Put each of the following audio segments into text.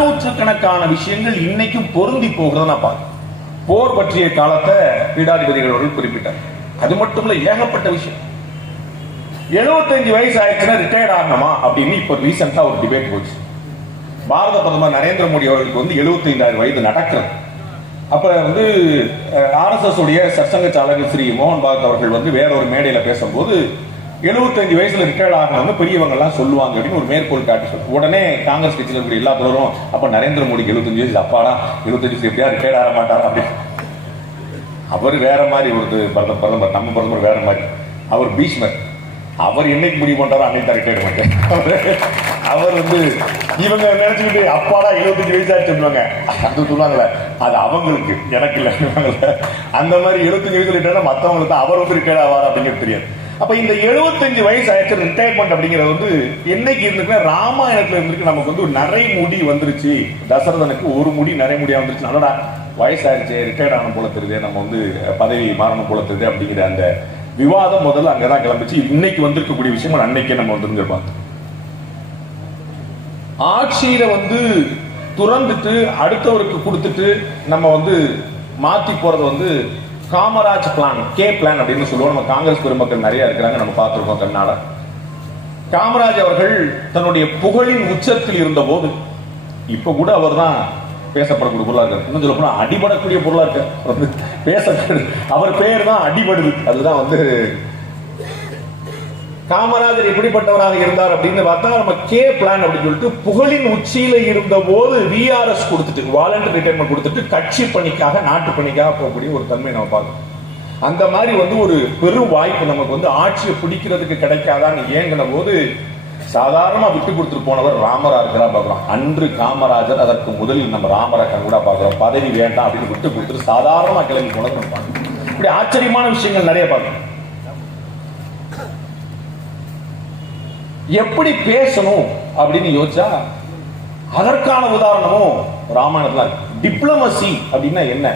நூற்றுக்கணக்கான விஷயங்கள் இன்னைக்கும் பொருந்தி போகிறத நான் பார்க்கிறேன். போர் பற்றிய காலத்தை பீடாதிபதிகள் அவர்கள் குறிப்பிட்டார். அது மட்டும் இல்ல, ஏகப்பட்ட விஷயம். 75 வயசு ஆயிடுச்சுன்னா ரிட்டையர்ட் ஆகணுமா அப்படின்னு இப்ப ரீசெண்டா ஒரு டிபேட் போச்சு. பாரத பிரதமர் நரேந்திர மோடி அவர்களுக்கு 75,000 வயது நடக்கிறது. அப்ப RSS உடைய சர்சங்க சாலகர் ஸ்ரீ மோகன் பாகவத் அவர்கள் வேற ஒரு மேடையில பேசும்போது 75 வயசுல ரிட்டையர்ட் ஆகணும்னு பெரியவங்க எல்லாம் சொல்லுவாங்க அப்படின்னு ஒரு மேற்கோள் காட்டி சொல்லு. உடனே காங்கிரஸ் கட்சியில் இருக்கக்கூடிய எல்லா தலைவரும் அப்ப நரேந்திர மோடிக்கு 75 வயசு, அப்பாடா 75 வயசு எப்படியா ரிட்டையர்ட் ஆக மாட்டாரா அப்படின்னு. அவர் வேற மாதிரி ஒரு பிரதமர், நம்ம பிரதமர் வேற மாதிரி. அவர் பீஷ்மர். அவர் என்னைக்கு முடிவு பண்றாரோ அன்னைக்கு ரிட்டையர்ட் மாட்டார். அவர் இவங்க நினைச்சுக்கிட்டு அப்பாடா 75 வயசா சொல்லுவாங்க. அது சொல்லுவாங்கல்ல, அது அவங்களுக்கு, எனக்கு இல்லை. அந்த மாதிரி 75 வயசு ரிட்டையர்ட் மற்றவங்களுக்கு தான் அவர் ரிட்டையர்ட் ஆவார் அப்படிங்கிறது தெரியாது. அப்ப இந்த 75 வயசு ஆயிடுச்சு ரிட்டையர்மெண்ட் அப்படிங்கிறது என்னைக்கு இருக்கு? ராமாயணத்துல இருக்கு. நமக்கு நரை முடி வந்துருச்சு. தசரதனுக்கு ஒரு முடி நரை முடியா வந்துருச்சு. நல்லடா வயசாயிருச்சு, ரிட்டையர்ட் ஆன போல தெரியுது, நம்ம பதவி மாறணும் போல தெரியுது அப்படிங்கிற அந்த விவாதம் முதல்ல அங்கதான் கிளம்பிச்சு. இன்னைக்கு வந்திருக்கக்கூடிய விஷயம் அன்னைக்கே நம்ம பார்த்தோம். ஆட்சியில துறந்துட்டு அடுத்தவருக்கு கொடுத்துட்டு நம்ம மாத்தி போறது காமராஜ் பிளான், கே பிளான் அப்படின்னு சொல்லுவோம். நம்ம காங்கிரஸ் பெருமக்கள் நிறைய இருக்கிறாங்க, நம்ம பார்த்திருக்கோம் கண்ணால. காமராஜ் அவர்கள் தன்னுடைய புகழின் உச்சத்தில் இருந்த போது, இப்ப கூட அவர் தான் பேசப்படக்கூடிய பொருளா இருக்காரு. இன்னும் சொல்ல போனா அடிபடக்கூடிய பொருளா இருக்காரு. பேச அவர் பெயர் தான் அடிபடுது. அதுதான் காமராஜர் எப்படிப்பட்டவராக இருந்தார் அப்படின்னு பார்த்தா, நம்ம கே பிளான் அப்படின்னு சொல்லிட்டு புகழின் உச்சியில இருந்த போது VRS கொடுத்துட்டு, வாலண்டரி ரிட்டையர்மெண்ட் கொடுத்துட்டு கட்சி பணிக்காக, நாட்டு பணிக்காக போகக்கூடிய ஒரு தன்மை நம்ம பார்க்கணும். அந்த மாதிரி ஒரு பெரும் வாய்ப்பு நமக்கு ஆட்சியை பிடிக்கிறதுக்கு கிடைக்காதான்னு ஏங்கின போது சாதாரணமா விட்டு கொடுத்துட்டு போனவர் ராமரா இருக்கிறா பார்க்கிறோம். அன்று காமராஜர், அதற்கு முதலில் நம்ம ராமரை கூட பார்க்கிறோம். பதவி வேண்டாம் அப்படின்னு விட்டு கொடுத்துட்டு சாதாரணமா கிளம்பி போனது நம்ம பார்க்கிறோம். இப்படி ஆச்சரியமான விஷயங்கள் நிறைய பார்க்கிறோம். எப்படி பேசணும் அப்படின்னு யோசிச்சா அதற்கான உதாரணமும் ராமாயணத்துல டிப்ளமசி அப்படின்னா என்ன,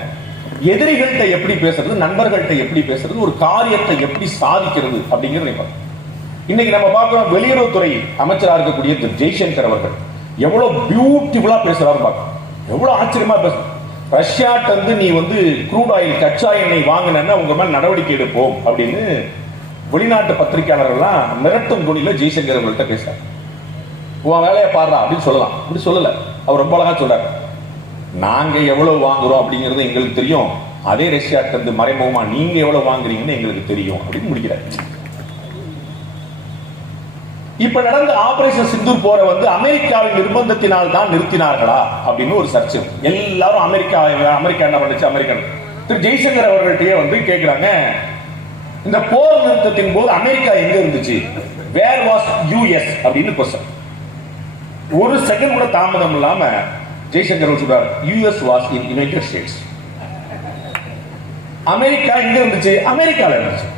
எதிரிகள்கிட்ட எப்படி பேசுறது, நண்பர்கள்ட்ட எப்படி பேசுறது, ஒரு காரியத்தை எப்படி சாதிக்கிறது அப்படிங்கிறது. இன்னைக்கு நம்ம பார்க்கிறோம், வெளியுறவுத்துறை அமைச்சராக இருக்கக்கூடிய ஜெய்சங்கர் அவர்கள் எவ்வளவு பியூட்டிஃபுல்லா பேசுறாரு பார்க்கணும். எவ்வளவு ஆச்சரியமா பேச, ரஷ்யாட்ட நீ க்ரூட் ஆயில், கச்சா எண்ணெய் வாங்கினா உங்க மேல் நடவடிக்கை எடுப்போம் அப்படின்னு வெளிநாட்டு பத்திரிகையாளர்கள்லாம் மிரட்டும் துணியில ஜெய்சங்கர் அவர்கள்ட்ட பேசுறாரு. உன் வேலையை பாடுறா அப்படின்னு சொல்லலாம். அப்படி சொல்லல, அவர் ரொம்ப அழகா சொல்றாரு, நாங்க எவ்வளவு வாங்குறோம் அப்படிங்கிறது எங்களுக்கு தெரியும், அதே ரஷ்யாட்ட மறைமுகமா நீங்க எவ்வளவு வாங்குறீங்கன்னு எங்களுக்கு தெரியும் அப்படின்னு முடிக்கிறார். இப்ப நடந்த ஆபரேஷன் சிந்தூர் போரை அமெரிக்காவின் நிர்பந்தத்தினால் தான் நிறுத்தினார்களா அப்படின்னு ஒரு சர்ச்சை. எல்லாரும் அமெரிக்கா என்ன பண்ணுச்சு, அமெரிக்கா திரு ஜெய்சங்கர் அவர்கள்ட்டயே கேட்கிறாங்க, இந்த போர் நிறுத்தத்தின் போது அமெரிக்கா எங்க இருந்துச்சு, வேர் வாஸ் US அப்படின்னு கொஸ்டின். ஒரு செகண்ட் கூட தாமதம் இல்லாம ஜெய்சங்கர் சொல்றார், US was in United states. America எங்க இருந்துச்சு, அமெரிக்கால இருந்துச்சு.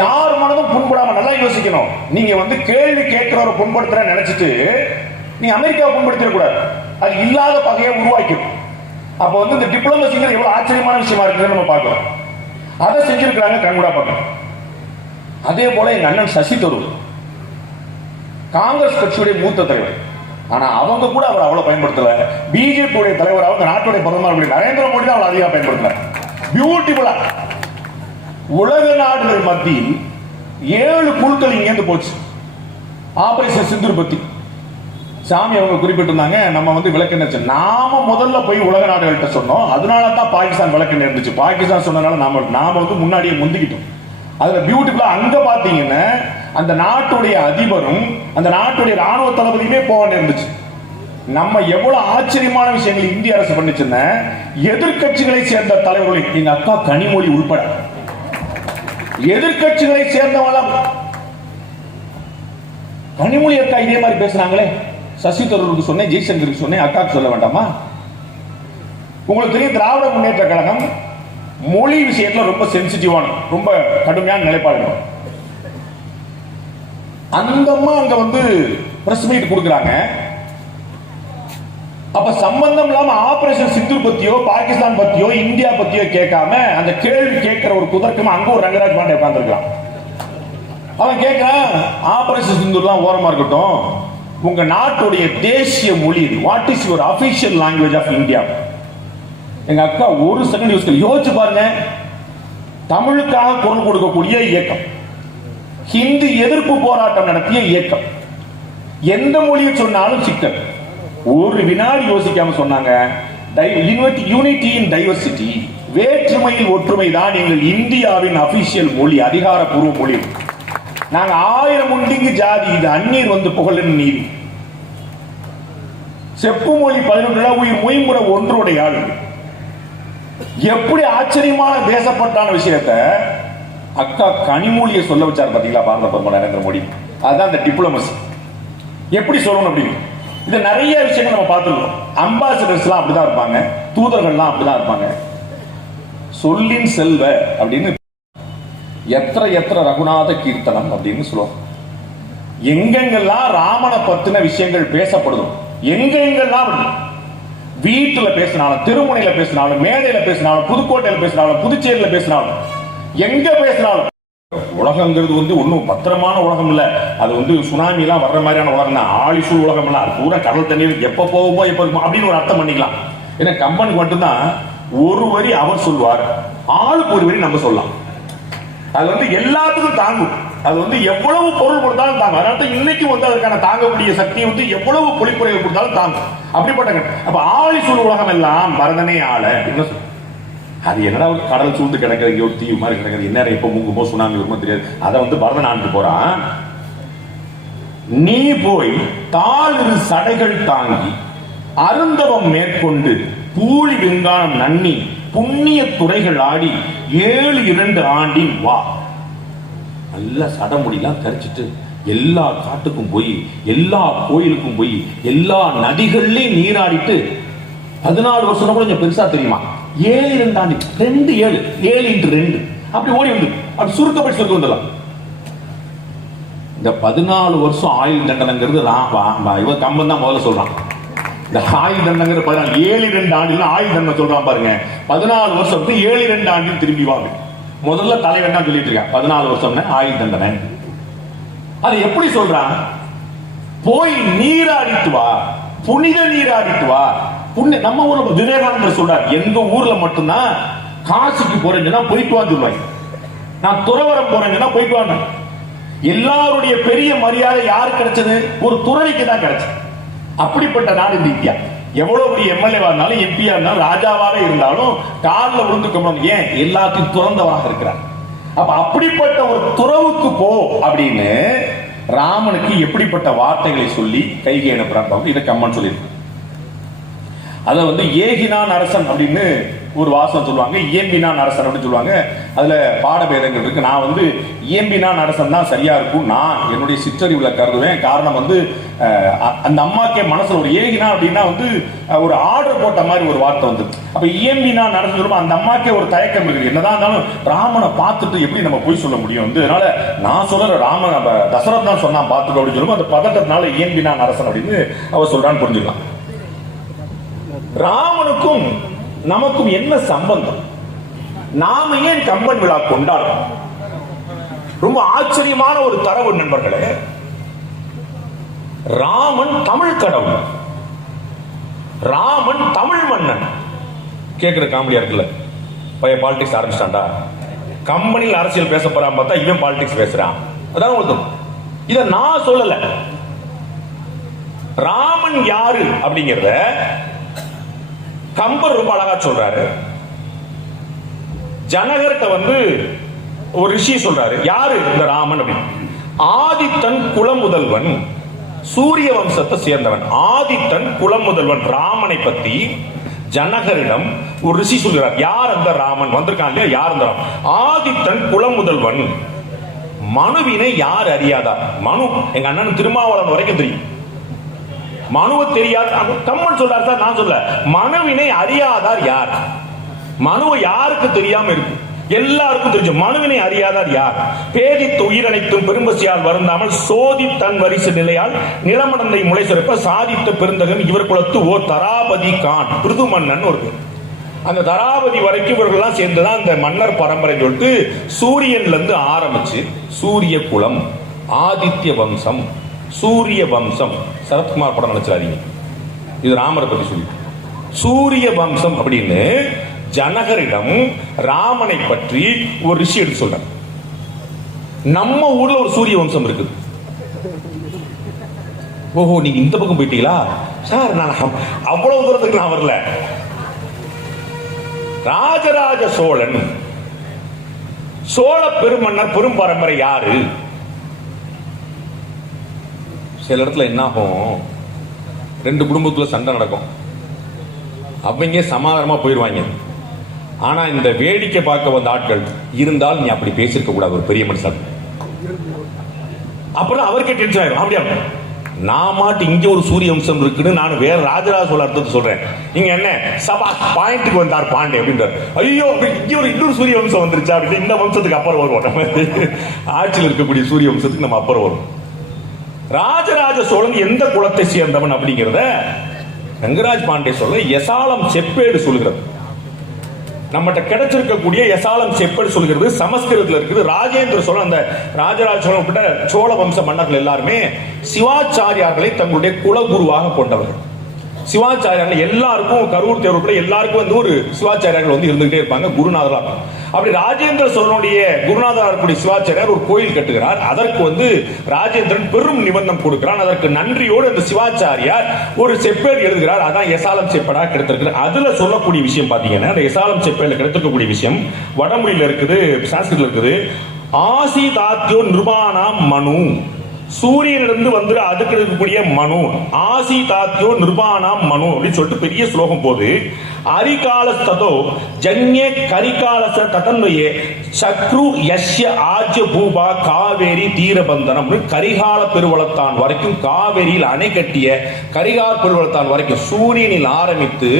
யார் மனதும் புண்படாம நல்லா யோசிக்கணும். நீங்க கேள்வி கேட்கிறவரை புண்படுத்துற நினைச்சிட்டு நீங்க அமெரிக்காவை புண்படுத்திட கூடாது. அது இல்லாத பகையை உருவாக்கும். அப்ப இந்த டிப்ளமசிங்கிறது எவ்வளவு ஆச்சரியமான விஷயமா இருக்குன்னு நம்ம பார்க்கிறோம். அதை செஞ்சிருக்கிறாங்க, கண்கூடா பார்க்கணும். அதே போல எங்க அண்ணன் சசி தரூர் காங்கிரஸ் கட்சியுடைய மூத்த தலைவர். ஆனா அவங்க கூட அவர் அவ்வளவு பயன்படுத்தல. பிஜேபி உடைய தலைவர், அவங்க நாட்டுடைய பிரதமர் நரேந்திர மோடி தான் அவ்வளவு அதிகமா பயன்படுத்தினார். பியூட்டிஃபுல்லா உலக நாடுகள் மத்தியில் 7 குழுக்கள் இங்கேருந்து போச்சு. ஆபரேஷன் சிந்தூர் பத்தி சாமி அவங்க குறிப்பிட்டிருந்தாங்க. நம்ம விளக்கெண்ண நாம முதல்ல போய் உலக நாடுகள்கிட்ட சொன்னோம். அதனால தான் பாகிஸ்தான் விளக்கெண்ண இருந்துச்சு. பாகிஸ்தான் சொன்னனால நாம முன்னாடியே முந்திக்கிட்டோம். அதுல பியூட்டிஃபுல்லா அங்க பாத்தீங்கன்னா அந்த நாட்டுடைய அதிபரும் அந்த நாட்டுடைய ராணுவ தளபதியுமே போக இருந்துச்சு. நம்ம எவ்வளவு ஆச்சரியமான விஷயங்கள் இந்திய அரசு பண்ணிச்சுன்னா, எதிர்கட்சிகளை சேர்ந்த தலைவர்கள், எங்க அக்கா கனிமொழி உள்பட எதிர்கட்சிகளை சேர்ந்தவங்க, கனிமொழி அக்கா இதே மாதிரி பேசுறாங்களே, சசி தரூருக்கு சொன்னேன், ஜெய்சங்கருக்கு சொன்னேன், அக்காக்கு சொல்ல வேண்டாமா? உங்களுக்கு தெரியும், திராவிட முன்னேற்ற கழகம் மொழி விஷயத்துல ரொம்ப சென்சிட்டிவான, ரொம்ப கடுமையான நிலைப்பாடு. அந்த அம்மா அங்க பிரஸ் மீட் கொடுக்குறாங்க. அப்ப சம்பந்தம் இல்லாம ஆபரேஷன் சிந்தூர் பத்தியோ பாகிஸ்தான் பத்தியோ இந்தியா பத்தியோ கேட்காம அந்த கேள்வி கேட்கிற ஒரு குதர்க்கமா அங்க ஒரு ரங்கராஜ் பாண்டே உட்கார்ந்திருக்கான். அவன் கேட்கிறான், ஆபரேஷன் சிந்தூர்லாம் ஓரமா இருக்கட்டும், உங்க நாட்டுடைய தேசிய மொழி what is your official language of India? எங்க அக்கா ஒரு செகண்ட் யோசிச்சு பாருங்க. தமிழுக்காக குரல் கொடுக்கக்கூடிய இயக்கம், ஹிந்தி எதிர்ப்பு போராட்டம் நடத்திய இயக்கம், எந்த மொழியை சொன்னாலும் சிக்கல். ஒரு வினாடி யோசிக்காம சொன்னாங்க யூனிட்டி இன் டைவர்சிட்டி, வேற்றுமையில் ஒற்றுமை தான் எங்கள் இந்தியாவின் அபிஷியல் மொழி, அதிகாரப்பூர்வ மொழி. நாங்க 1000 உண்டிங்கு ஜாதி, இது அந்நீர் வந்து புகழின் நீதி. செப்பு மொழி 11 உயிர் மொய்முறை ஒன்றுடைய ஆள். எப்படி ஆச்சரியமான தேசப்பட்டான விஷயத்தை அக்கா கனிமொழியை சொல்ல வச்சார் பாத்தீங்களா பாரத பிரதமர் நரேந்திர மோடி. அதுதான் அந்த டிப்ளமசி. எப்படி சொல்லணும் அப்படின்னு இது நிறைய விஷயங்கள் நம்ம பார்த்துருக்கோம். அம்பாசிடர்ஸ் எல்லாம் அப்படிதான் இருப்பாங்க, தூதர்கள்லாம் அப்படிதான் இருப்பாங்க. சொல்லின் செல்வ அப்படின்னு எத்திர எத்திர ரகுநாத கீர்த்தனம் அப்படின்னு சொல்லுவாங்க. எங்கெங்கெல்லாம் ராமனை பத்தின விஷயங்கள் பேசப்படுதோ, எங்கெங்கெல்லாம் வீட்டுல பேசினாலும், திருமுனையில பேசினாலும், மேடையில பேசினாலும், புதுக்கோட்டையில பேசினாலும், புதுச்சேரியில பேசினாலும், எங்க பேசினாலும், உலகங்கிறது வந்து ஒன்னும் பத்திரமான உலகம் இல்ல. அது வந்து சுனாமி எல்லாம் வர்ற மாதிரியான உலகம் தான். ஆழிசூழ் உலகம் எல்லாம் பூரா கடல் தண்ணீர் எப்ப போகுமோ எப்ப இருக்கும் அப்படின்னு ஒரு அர்த்தம் பண்ணிக்கலாம். ஏன்னா கம்பனுக்கு மட்டும்தான் ஒரு வரி அவர் சொல்வார், ஆளுக்கு ஒரு வரி நம்ம சொல்லலாம். அது வந்து எல்லாத்துக்கும் தாங்கும். அது வந்து எவ்வளவு பொருள் கொடுத்தாலும் தாங்கும். அதனால இன்னைக்கு வந்து அதற்கான தாங்கக்கூடிய சக்தியை வந்து எவ்வளவு பொழிப்புரையை கொடுத்தாலும் தாங்கும். அப்படிப்பட்ட அப்ப ஆழிசூழ் உலகம் எல்லாம் பரதனே ஆள என்ன சொல்ல. அது என்னடா கடல் சூழ்ந்து கிடக்கிறது, ஒரு தீவு மாதிரி கிடக்கிறது, என்ன எப்ப மூங்குமோ சுனாமி வருமோ தெரியாது. அதை வந்து பரதன் ஆண்டு போறான். நீ போய் தாழ்வு சடைகள் தாங்கி அருந்தவம் மேற்கொண்டு பூழி வெங்கானம் நன்னி புண்ணிய துறைகள் ஆடி 7 ஆண்டின் வா. நல்ல சடமுடிலாம் தரிச்சிட்டு எல்லா காட்டுக்கும் போய், எல்லா கோயிலுக்கும் போய், எல்லா நதிகள்லயும் நீராடிட்டு 14 வருஷம் கொஞ்சம் பெருசா தெரியுமா? 7 ஆண்டு 2 7 7 × 2 அப்படி ஓடி வந்து அப்படி சுருக்கப்பட்டு சொல்லி வந்துடலாம். இந்த 14 வருஷம் ஆயுள் தண்டனைங்கிறது இவன் கம்பன் தான் முதல்ல சொல்றான். இந்த ஆயுள் தண்டனைங்கிறது 7 2 ஆண்டு ஆயுள் தண்டனை சொல்றான் பாருங்க. 14 வருஷம் 7 2 ஆண்டு திரும்பி வாங்க. முதல்ல தலைவன் தான் சொல்லிட்டு இருக்கான் 14 வருஷம் ஆயுள் தண்டனை. அது எப்படி சொல்றான்? போய் நீராடிட்டு வா, புனித நீராடிட்டு வா. நம்ம ஊர்ல விவேகானந்தர் சொல்றார், எங்க ஊர்ல மட்டும்தான் காசிக்கு போறேன்னா போயிட்டு வான்னு சொல்லுவாங்க. நான் துறவரம் போறேன்னா போயிட்டு வாங்க. எல்லாருடைய பெரிய மரியாதை யாருக்கு கிடைச்சது? ஒரு துறவிக்கு தான் கிடைச்சது. அப்படிப்பட்ட நாடு இந்த இந்தியா. எவ்வளவு பெரிய எம்எல்ஏவா இருந்தாலும், எம்பியா இருந்தாலும், ராஜாவாக இருந்தாலும் காலில் விழுந்துக்கணும். ஏன்? எல்லாத்தையும் துறந்தவராக இருக்கிறார். அப்ப அப்படிப்பட்ட ஒரு துறவுக்கு போ அப்படின்னு ராமனுக்கு எப்படிப்பட்ட வார்த்தைகளை சொல்லி கைகை அனுப்புறாங்க. இதை கம்மன் சொல்லியிருக்கு. அதை வந்து ஏகினான் அரசன் அப்படின்னு ஒரு வாசகம் சொல்லுவாங்க, இயம்பினான் அரசன் அப்படின்னு சொல்லுவாங்க. அதுல பாடபேதங்கள் இருக்கு. நான் வந்து இயம்பினான் அரசன் தான் சரியா இருக்கும், நான் என்னுடைய சிற்றறிவுல கருதுவேன். காரணம் வந்து அந்த அம்மாக்கே மனசுல ஒரு ஏகினா அப்படின்னா வந்து ஒரு ஆர்டர் போட்ட மாதிரி ஒரு வார்த்தை வந்து, அப்ப இயம்பினான் அரசன் சொல்லும்போது அந்த அம்மாக்கே ஒரு தயக்கம் இருக்கு. என்னதான் இருந்தாலும் ராமனை பார்த்துட்டு எப்படி நம்ம போய் சொல்ல முடியும் வந்து, அதனால நான் சொல்ற ராமன் தசரத் தான் சொன்னா பார்த்துக்கோ அப்படின்னு சொல்லும்போது அந்த பதட்டத்தினால இயம்பினான் அரசன் அப்படின்னு அவர் சொல்றான்னு புரிஞ்சுக்கலாம். ராமனுக்கும் நமக்கும் என்ன சம்பந்தம்? நாம ஏன் கம்பன் விழா கொண்டாடுறோம்? ரொம்ப ஆச்சரியமான ஒரு தரவு நண்பர்களே. ராமன் தமிழ் கடவுள், ராமன் தமிழ் மன்னன். கேட்கிற காமெடியா இருக்குல்ல, பைய பாலிடிக்ஸ் ஆரம்பிச்சாண்டா. கம்பெனியில் அரசியல் பேச போறான் பார்த்தா இவன் பாலிடிக்ஸ் பேசுறான். அதான் ஒருத்தம். இத நான் சொல்லல. ராமன் யாரு அப்படிங்கிறத கம்பர் ரொம்ப அழகா சொல்றாரு. ஜனகர்கிட்ட வந்து ஒரு ரிஷி சொல்றாரு, யாரு இந்த ராமன் அப்படின்னு. ஆதித்தன் குலமுதல்வன், சூரிய வம்சத்தை சேர்ந்தவன். ஆதித்தன் குலமுதல்வன் ராமனை பத்தி ஜனகரிடம் ஒரு ரிஷி சொல்கிறார். யார் அந்த ராமன் வந்திருக்கான் இல்லையா, யார் அந்த ராமன்? ஆதித்தன் குலமுதல்வன். மனுவினை யார் அறியாதார்? மனு எங்க அண்ணன் திருமாவளவன் வரைக்கும் தெரியும். மனுவை தெரியாது கம்மன் சொல்றார் சார், நான் சொல்ல. மனுவினை அறியாதார் யார்? மனுவை யாருக்கு தெரியாம இருக்கு? எல்லாருக்கும் தெரிஞ்சு. மனுவினை அறியாதார் யார்? பேதித்து உயிரனைத்தும் பெரும்பசியால் வருந்தாமல் சோதி தன் வரிசை நிலையால் நிலமடந்தை முளை சிறப்ப சாதித்த பெருந்தகன் இவர் குலத்து ஓ தராபதி கான், பிருது மன்னன் ஒரு. அந்த தராபதி வரைக்கும் இவர்கள்லாம் சேர்ந்துதான் இந்த மன்னர் பரம்பரை சொல்லிட்டு சூரியன்ல இருந்து ஆரம்பிச்சு சூரிய குலம், ஆதித்ய வம்சம், சூரிய வம்சம், சரத்குமார் படம் நினைச்சாதீங்க, இது ராமரை பத்தி சொல்லி. சூரிய வம்சம் அப்படின்னு ஜனகரிடம் ராமனை பற்றி ஒரு ரிஷி எடுத்து சொல்ற. நம்ம ஊர்ல ஒரு சூரிய வம்சம் இருக்குது. ஓஹோ, நீங்க இந்த பக்கம் போயிட்டீங்களா சார்? நான் அவ்வளவு தூரத்துக்கு நான் வரல. ராஜராஜ சோழன், சோழ பெருமன்னர் பெரும் பரம்பரை யாரு? சில இடத்துல என்ன ஆகும், ரெண்டு குடும்பத்துல சண்டை நடக்கும், அவங்க சமாதானமா போயிடுவாங்க. ஆனா இந்த வேடிக்கை பார்க்க வந்த ஆட்கள் இருந்தால் நீ அப்படி பேசிருக்க கூடாது, ஒரு பெரிய மனுஷன். அப்புறம் அவருக்கே டென்ஷன் ஆயிரும். அப்படியா, நான் மாட்டு இங்க ஒரு சூரிய வம்சம் இருக்குன்னு நான் வேற ராஜராஜ சோழ அர்த்தத்தை சொல்றேன், நீங்க என்ன சபா பாயிண்ட்டுக்கு வந்தார் பாண்டே அப்படின்றார். ஐயோ, இங்க ஒரு இன்னொரு சூரிய வம்சம் வந்துருச்சா அப்படின்னு இந்த வம்சத்துக்கு அப்புறம் வருவோம். நம்ம ஆட்சியில் இருக்கக்கூடிய சூரிய வம்சத்துக்கு நம்ம அப்புறம் வரும். ராஜராஜ சோழன் எந்த குலத்தை சேர்ந்தவன் அப்படிங்கிறத ரங்கராஜ் பாண்டே சொல்ல எசாலம் செப்பேடு சொல்கிறது. நம்மகிட்ட கிடைச்சிருக்கக்கூடிய எசாலம் செப்பேடு சொல்கிறது சமஸ்கிருதத்தில் இருக்குது. ராஜேந்திர சோழன், அந்த ராஜராஜ சோழன் உட்பட்ட சோழ வம்ச மன்னர்கள் எல்லாருமே சிவாச்சாரியார்களை தங்களுடைய குலகுருவாக கொண்டவர்கள். சிவாச்சாரியார்கள் எல்லாருக்கும், கரூர் தேர்வுப்பட எல்லாருக்கும் வந்து ஒரு சிவாச்சாரியார்கள் வந்து இருந்துகிட்டே இருப்பாங்க, குருநாதராக. அப்படி ராஜேந்திர சோழனுடைய குருநாதராக இருக்கக்கூடிய சிவாச்சாரியார் ஒரு கோயில் கட்டுகிறார். அதற்கு வந்து ராஜேந்திரன் பெரும் நிபந்தம் கொடுக்கிறான். அதற்கு நன்றியோடு அந்த சிவாச்சாரியார் ஒரு செப்பேடு எழுதுகிறார். அதான் எசாலம் செப்பேடாக கிடைத்திருக்கிறது. அதுல சொல்லக்கூடிய விஷயம் பாத்தீங்கன்னா, அந்த எசாலம் செப்பேடுல கிடைத்திருக்கக்கூடிய விஷயம் வடமொழியில இருக்குது, சான்ஸ்கிரிட்ல இருக்குது. ஆசி தாத்தியோ நிர்வாணம் மனு, சூரியனிலிருந்து வந்து அதுக்கு இருக்கக்கூடிய மனு, ஆசி தாத்தியோ நிர்வாணம் மனு அப்படின்னு சொல்லிட்டு பெரிய ஸ்லோகம் போது, அரிகாலஸ்ததோ ஜன்யே கரிகாலச ததன்வயே சக்ரு யஸ்ய ஆஜ்ய பூபா காவேரி தீரபந்தனம். கரிகால பெருவளத்தான் வரைக்கும், காவேரியில் அணை கட்டிய கரிகால பெருவளத்தான் வரைக்கும் சூரியனில் ஆரம்பித்து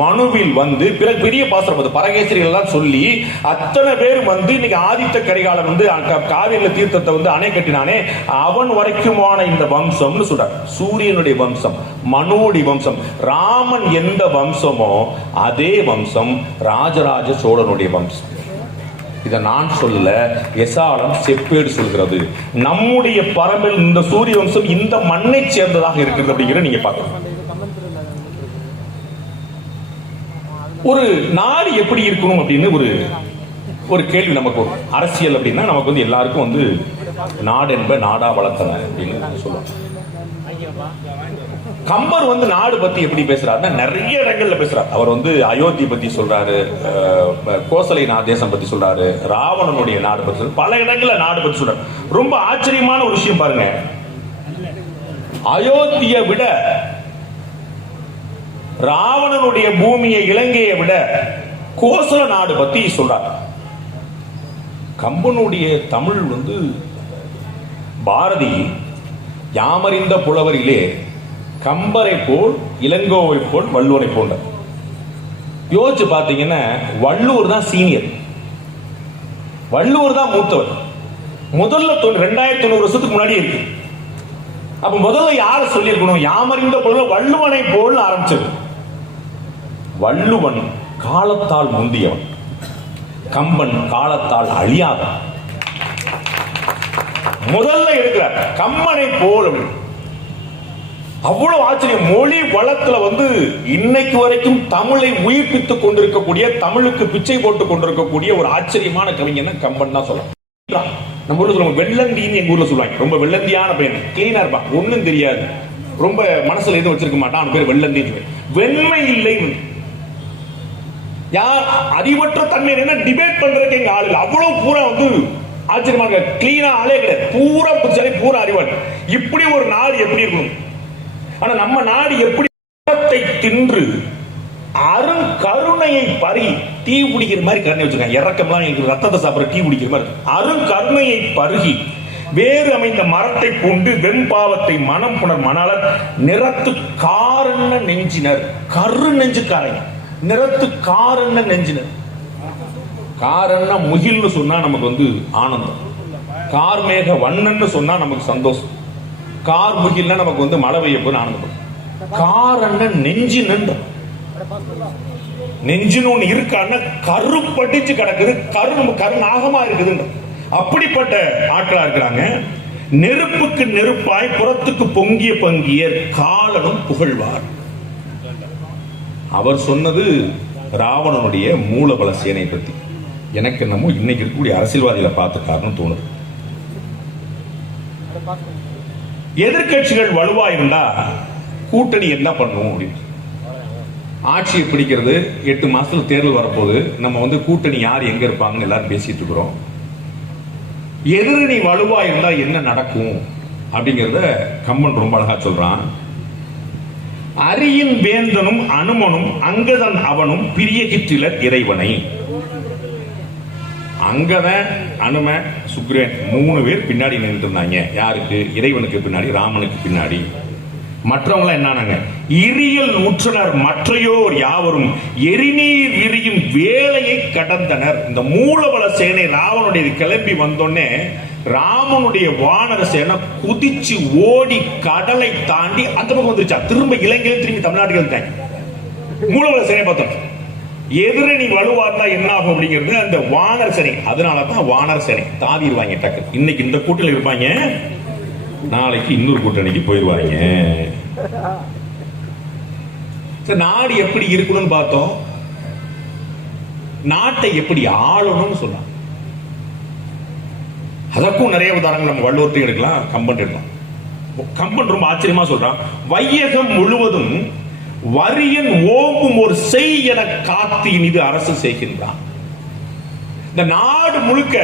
மனுவில் வந்து பிறகு பெரிய பாசனம் பரகேசரிகள் எல்லாம் சொல்லி அத்தனை பேர் வந்து இன்னைக்கு ஆதித்த கரிகாலன் வந்து காவேரியில தீர்த்தத்தை வந்து அணை கட்டினானே, அவன் வரைக்குமான இந்த வம்சம்னு சொல்றார். சூரியனுடைய வம்சம், மனுவுடைய வம்சம். ராமன் எந்த வம்சமோ அதே வம்சம் ராஜராஜ சோழனுடைய வம்சம். இதை நான் சொல்லல, எசாலம் செப்பேடு சொல்கிறது. நம்முடைய பரம்பில் இந்த சூரிய வம்சம் இந்த மண்ணை சேர்ந்ததாக இருக்கிறது அப்படிங்கிற நீங்க பார்க்கலாம். ஒரு நாடு எப்படி இருக்கணும் அப்படின்னு ஒரு கேள்வி நமக்கு வரும். அரசியல் அப்படின்னா நமக்கு வந்து எல்லாருக்கும் வந்து நாடு என்ப நாடா வளர்த்தன அப்படின்னு சொல்லுவாங்க. கம்பர் வந்து நாடு பத்தி எப்படி பேசுறாருன்னா நிறைய இடங்கள்ல பேசுறாரு. அவர் வந்து அயோத்தி பத்தி சொல்றாரு, கோசலை தேசம் பத்தி சொல்றாரு, ராவணனுடைய நாடு பத்தி சொல்றாரு, பல இடங்கள்ல நாடு பத்தி சொல்றாரு. ரொம்ப ஆச்சரியமான ஒரு விஷயம் பாருங்க, அயோத்தியை விட ராவணனுடைய பூமியை இலங்கையை விட கோசல நாடு பத்தி சொல்றார். கம்பனுடைய தமிழ் வந்து பாரதி யாமறிந்த புலவரிலே கம்பரை போல் இளங்கோவை போல் வள்ளுவரை போன்ற. யோசிச்சு பார்த்தீங்கன்னா வள்ளுவர் தான் சீனியர், வள்ளுவர் தான் மூத்தவர். முதல்ல 2900 வருஷத்துக்கு முன்னாடி இருக்கு. அப்ப முதல்ல யார சொல்லியிருக்கணும்? யாமறிந்த புலவர் வள்ளுவனை போல் ஆரம்பிச்சது. வள்ளுவன் காலத்தால் முந்தியவன், கம்பன் காலத்தால் அழியாதவன். முதல்ல இருக்கிறார் கம்பனை போல். அவ்வளவு ஆச்சரியம். மொழி வளத்துல வந்து இன்னைக்கு வரைக்கும் தமிழை உயிர்ப்பித்துக் கொண்டிருக்கக்கூடிய, தமிழுக்கு பிச்சை போட்டுக் கொண்டிருக்கக்கூடிய ஒரு ஆச்சரியமான கவிஞன் கம்பன் தான் சொல்லலாம். நம்ம ஊர்ல சொல்லுவாங்க வெள்ளந்தின்னு, எங்க ஊர்ல சொல்லுவாங்க. ரொம்ப வெள்ளந்தியான பையன், கிளீனா இருப்பான், ஒன்னும் தெரியாது, ரொம்ப மனசுல எதுவும் வச்சிருக்க மாட்டான், அவன் பேர் வெள்ளந்தின்னு. வெண்மை இல்லை, யார் அறிவற்ற தன்மை என்ன டிபேட் பண்றதுக்கு எங்க ஆளு அவ்வளவு பூரா வந்து ஆச்சரியமாக கிளீனா ஆளே கிடையாது, பூரா புச்சலை, பூரா அறிவாளி. இப்படி ஒரு நாடு எப்படி இருக்கணும்? ஆனா நம்ம நாடு எப்படி தின்று அருங்கருணையை பறி டீ குடிக்கிற மாதிரி கருணை வச்சிருக்காங்க. இறக்கம்லாம் எங்களுக்கு ரத்தத்தை சாப்பிட்ற டீ குடிக்கிற மாதிரி. அருங்கருணையை பருகி வேறு அமைந்த மரத்தை பூண்டு வெண்பாவத்தை மனம் புணர் மணாளர் நிறத்து காரண்ண நெஞ்சினர். கரு நெஞ்சுக்காரங்க, நிறத்து காரண்ண நெஞ்சினர். காரண்ண முகில்னு சொன்னா நமக்கு வந்து ஆனந்தம், கார்மேக வண்ணன்னு சொன்னா நமக்கு சந்தோஷம், கார் முகில்னா நமக்கு வந்து மழை பெய்ய போது ஆனந்தம். காரண்ண நெஞ்சு நின்று, நெஞ்சுன்னு ஒண்ணு இருக்கான்னா கருப்படிச்சு கிடக்குது, கரு நாகமா இருக்குது. அப்படிப்பட்ட ஆட்களா இருக்கிறாங்க. நெருப்புக்கு நெருப்பாய் புறத்துக்கு பொங்கிய பங்கியர் காலனும் புகழ்வார். அவர் சொன்னது ராவணனுடைய மூலபல சேனை பத்தி. எனக்கு என்னமோ இன்னைக்கு இருக்கக்கூடிய அரசியல்வாதிகளை பார்த்த காரணம் தோணுது. எதிர்கட்சிகள் வலுவா இருந்தா கூட்டணி என்ன பண்ணும் அப்படின்னு. ஆட்சியை பிடிக்கிறது 8 மாசத்துல தேர்தல் வரப்போது. நம்ம கூட்டணி யார் எங்க இருப்பாங்கன்னு எல்லாரும் பேசிட்டு இருக்கிறோம். எதிரணி வலுவா இருந்தா என்ன நடக்கும் அப்படிங்கறத கம்பன் ரொம்ப அழகா சொல்றான். அரியின் வேந்தனும் அனுமனும் அங்கதன் அவனும் பிரிய கிற்றிலர் இறைவனை. அங்கதன், அனும, சுக்கிரன் 3 பேர் பின்னாடி நின்றுட்டு இருந்தாங்க. யாருக்கு? இறைவனுக்கு பின்னாடி, ராமனுக்கு பின்னாடி. மற்றவங்க என்னன்னாங்க? இரியல் உற்றனர் மற்றையோர் யாவரும் எரிநீர் விரியும் வேலையை கடந்தனர். இந்த மூலபல சேனை ராவனுடைய கிளம்பி வந்தோடனே ராமனுடைய வானர சேனை குதிச்சு ஓடி கடலை தாண்டி அந்த பக்கம் வந்துருச்சா. திரும்ப இலங்கையில் திரும்பி தமிழ்நாட்டுக்கு வந்துட்டாங்க. மூலபல சேனை பார்த்தோம். எதிரணி வலுவாட்டா என்ன ஆகும் அப்படிங்கிறது அந்த வானர சேனை. அதனாலதான் வானர சேனை தாவிடுவாங்க டக்கு. இன்னைக்கு இந்த கூட்டத்தில் இருப்பாங்க, நாளைக்கு இன்னொரு கூட்டணிக்கு போயிடுவாங்க. நாடு எப்படி இருக்கணும்னு பார்த்தோம், நாட்டை எப்படி ஆளணும்னு சொன்னாங்க. அதற்கும் நிறைய உதாரணங்கள் நம்ம வள்ளுவத்தையும் எடுக்கலாம், கம்பன் எடுக்கலாம். கம்பன் ரொம்ப ஆச்சரியமா சொல்றான். வையகம் முழுவதும் வரியன் ஓங்கும் ஒரு செய் என காத்து இனிது அரசு செய்கின்றான். இந்த நாடு முழுக்க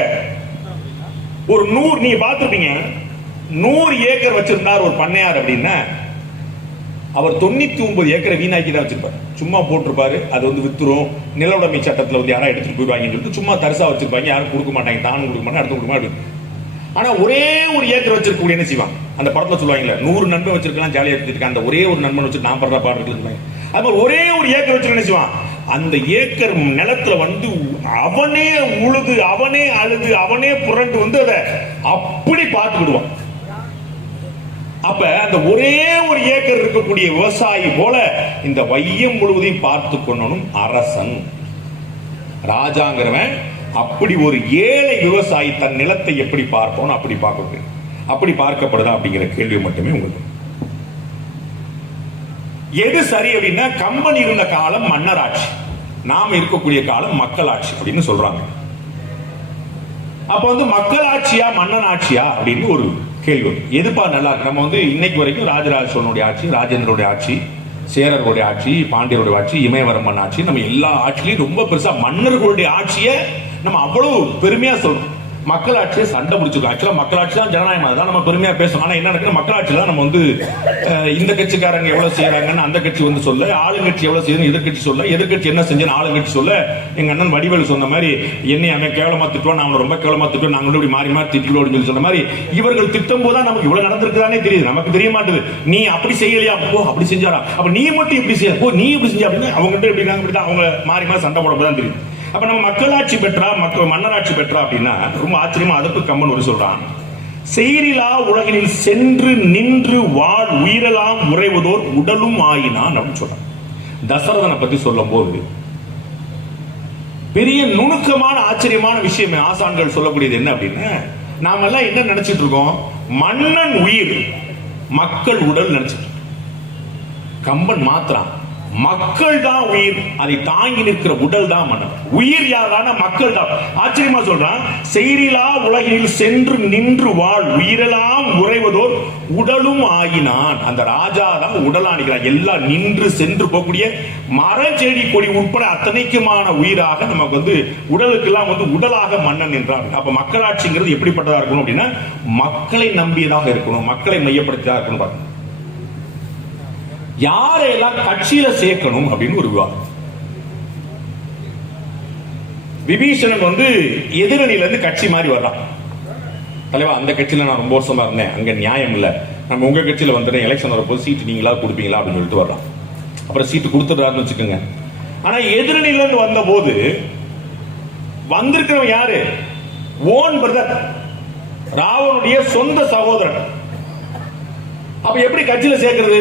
ஒரு 100, நீங்க பார்த்திருப்பீங்க, 100 ஏக்கர் வச்சிருந்தார் ஒரு பண்ணையார் அப்படின்னா அவர் 99 ஏக்கரை வீணாக்கி தான் வச்சிருப்பாரு. சும்மா போட்டிருப்பாரு. அது வித்துரும், நில உடைமை சட்டத்தில் யாரும் எடுத்துட்டு போயிடுவாங்கன்னு சொல்லிட்டு சும்மா தரிசா வச்சிருப்பாங்க. யாரும் கொடுக்க மாட்டாங்க, தானும் கொடுக்க மாட்டாங்க, அடுத்து கொடுக்க மாட்டாங்க. ஆனா ஒரே ஒரு ஏக்கர் வச்சிருக்க என்ன செய்வான்? அந்த படத்துல சொல்லுவாங்களே, 100 நண்பன் வச்சிருக்கலாம் ஜாலியா எடுத்துருக்கான், அந்த ஒரே ஒரு நண்பன் வச்சு நான் படுற பாடு இருக்கு. அது மாதிரி ஒரே ஒரு ஏக்கர் வச்சிருக்க என்ன செய்வான்? அந்த ஏக்கர் நிலத்துல அவனே உழுது, அவனே அழுது, அவனே புரண்டு அதை அப்படி பார்த்துக்கிடுவான். அப்ப அந்த ஒரே ஒரு ஏக்கர் இருக்கக்கூடிய விவசாயி போல இந்த வையம் முழுவதையும் பார்த்து கொள்ளணும் அரசன். ராஜாங்கிறவன் அப்படி ஒரு ஏழை விவசாயி தன் நிலத்தை எப்படி பார்ப்போம் அப்படி பார்க்க, அப்படி பார்க்கப்படுதா அப்படிங்கிற கேள்வி மட்டுமே உங்களுக்கு. எது சரி அப்படின்னா, கம்பன் இருந்த காலம் மன்னராட்சி, நாம இருக்கக்கூடிய காலம் மக்களாட்சி அப்படின்னு சொல்றாங்க. அப்ப மக்களாட்சியா மன்னனாட்சியா அப்படின்னு ஒரு கேள்வி. எதுப்பா நல்லா இருக்கு? நம்ம இன்னைக்கு வரைக்கும் ராஜராஜ சோழனுடைய ஆட்சி, ராஜேந்திரனுடைய ஆட்சி, சேரர்களுடைய ஆட்சி, பாண்டியருடைய ஆட்சி, இமயவரமன் ஆட்சி, நம்ம எல்லா ஆட்சியிலையும் ரொம்ப பெருசா மன்னர்களுடைய ஆட்சியை நம்ம அவ்வளவு பெருமையா சொல்றோம். மக்களாட்சியை சண்டை பிடிச்சிருக்கோம். ஆக்சுவலா மக்களாட்சி தான் ஜனநாயகம் தான் நம்ம பெருமையா பேசுறோம். ஆனா என்ன நடக்குது, மக்களாட்சியில நம்ம இந்த கட்சிக்காரங்க எவ்வளவு செய்யறாங்கன்னு அந்த கட்சி சொல்ல, ஆளுங்கட்சி எவ்வளவு செய்யணும் எதிர்கட்சி சொல்ல, எதிர்கட்சி என்ன செஞ்சு ஆளுங்கட்சி சொல்ல. எங்க அண்ணன் வடிவேலு சொன்ன மாதிரி என்னை அவன் கேவலமா திட்டுவான், நான் ரொம்ப கேவலமா திட்டுவேன், நாங்க இப்படி மாறி மாறி திட்டுவோம் சொல்லி சொன்ன மாதிரி இவர்கள் திட்டம் போதுதான் நமக்கு இவ்வளவு நடந்திருக்குதானே தெரியுது. நமக்கு தெரிய மாட்டேது. நீ அப்படி செய்யலையா, ஓ அப்படி செஞ்சாரா, அப்ப நீ மட்டும் இப்படி செய்ய, ஓ நீ இப்படி செஞ்சா அப்படின்னு அவங்க எப்படி அவங்க மாறி மாறி சண்டை போடப்பதான் தெரியுது. அப்ப நம்ம மக்களாட்சி பெற்றா மன்னராட்சி பெற்றா அப்படின்னா ரொம்ப ஆச்சரியமா அதற்கு கம்பன் ஒரு சொல்றான். செய்ரிலா உலகினில் சென்று நின்று வாழ் உயிரெல்லாம் உறைவதோர் உடலும் ஆயினான் அப்படின்னு சொல்றான். தசரதனை பத்தி சொல்லும் போது பெரிய நுணுக்கமான ஆச்சரியமான விஷயம் ஆசான்கள் சொல்லக்கூடியது என்ன அப்படின்னா, நாம எல்லாம் என்ன நினைச்சிட்டு இருக்கோம், மன்னன் உயிர் மக்கள் உடல் நினைச்சிட்டு. கம்பன் மாத்திரம் மக்கள் தான் உயிர், அதை தாங்கி நிற்கிற உடல் தான் மன்னன். உயிர் யாரான மக்கள் தான். ஆச்சரியமா சொல்றான். செய்ரிலா உலகில் சென்று நின்று வாழ் உயிரெல்லாம் உறைவதோர் உடலும் ஆயினான். அந்த ராஜா தான் உடலானிக்கிறான். எல்லாம் நின்று சென்று போகக்கூடிய மர செடி கொடி உட்பட அத்தனைக்குமான உயிராக நமக்கு உடலுக்கெல்லாம் உடலாக மன்னன் என்றான். அப்ப மக்களாட்சிங்கிறது எப்படிப்பட்டதா இருக்கணும் அப்படின்னா, மக்களை நம்பியதாக இருக்கணும், மக்களை மையப்படுத்தியதாக இருக்கணும். யாரையெல்லாம் கட்சியில சேர்க்கணும் அப்படின்னு ஒரு விவாதம். விபீஷணன் எதிரணியில இருந்து கட்சி மாதிரி வர்றான். தலைவா, அந்த கட்சியில நான் ரொம்ப வருஷமா இருந்தேன், அங்க நியாயம் இல்ல, நம்ம உங்க கட்சியில வந்துட்டேன், எலெக்ஷன் வரப்போ சீட்டு நீங்களா கொடுப்பீங்களா அப்படின்னு சொல்லிட்டு வர்றான். அப்புறம் சீட்டு கொடுத்துடுறாருன்னு வச்சுக்கோங்க. ஆனா எதிரணியில இருந்து வந்த போது வந்திருக்கிறவன் யாரு? ஓன் பிரதர், ராவனுடைய சொந்த சகோதரன். அப்ப எப்படி கட்சியில சேர்க்கிறது?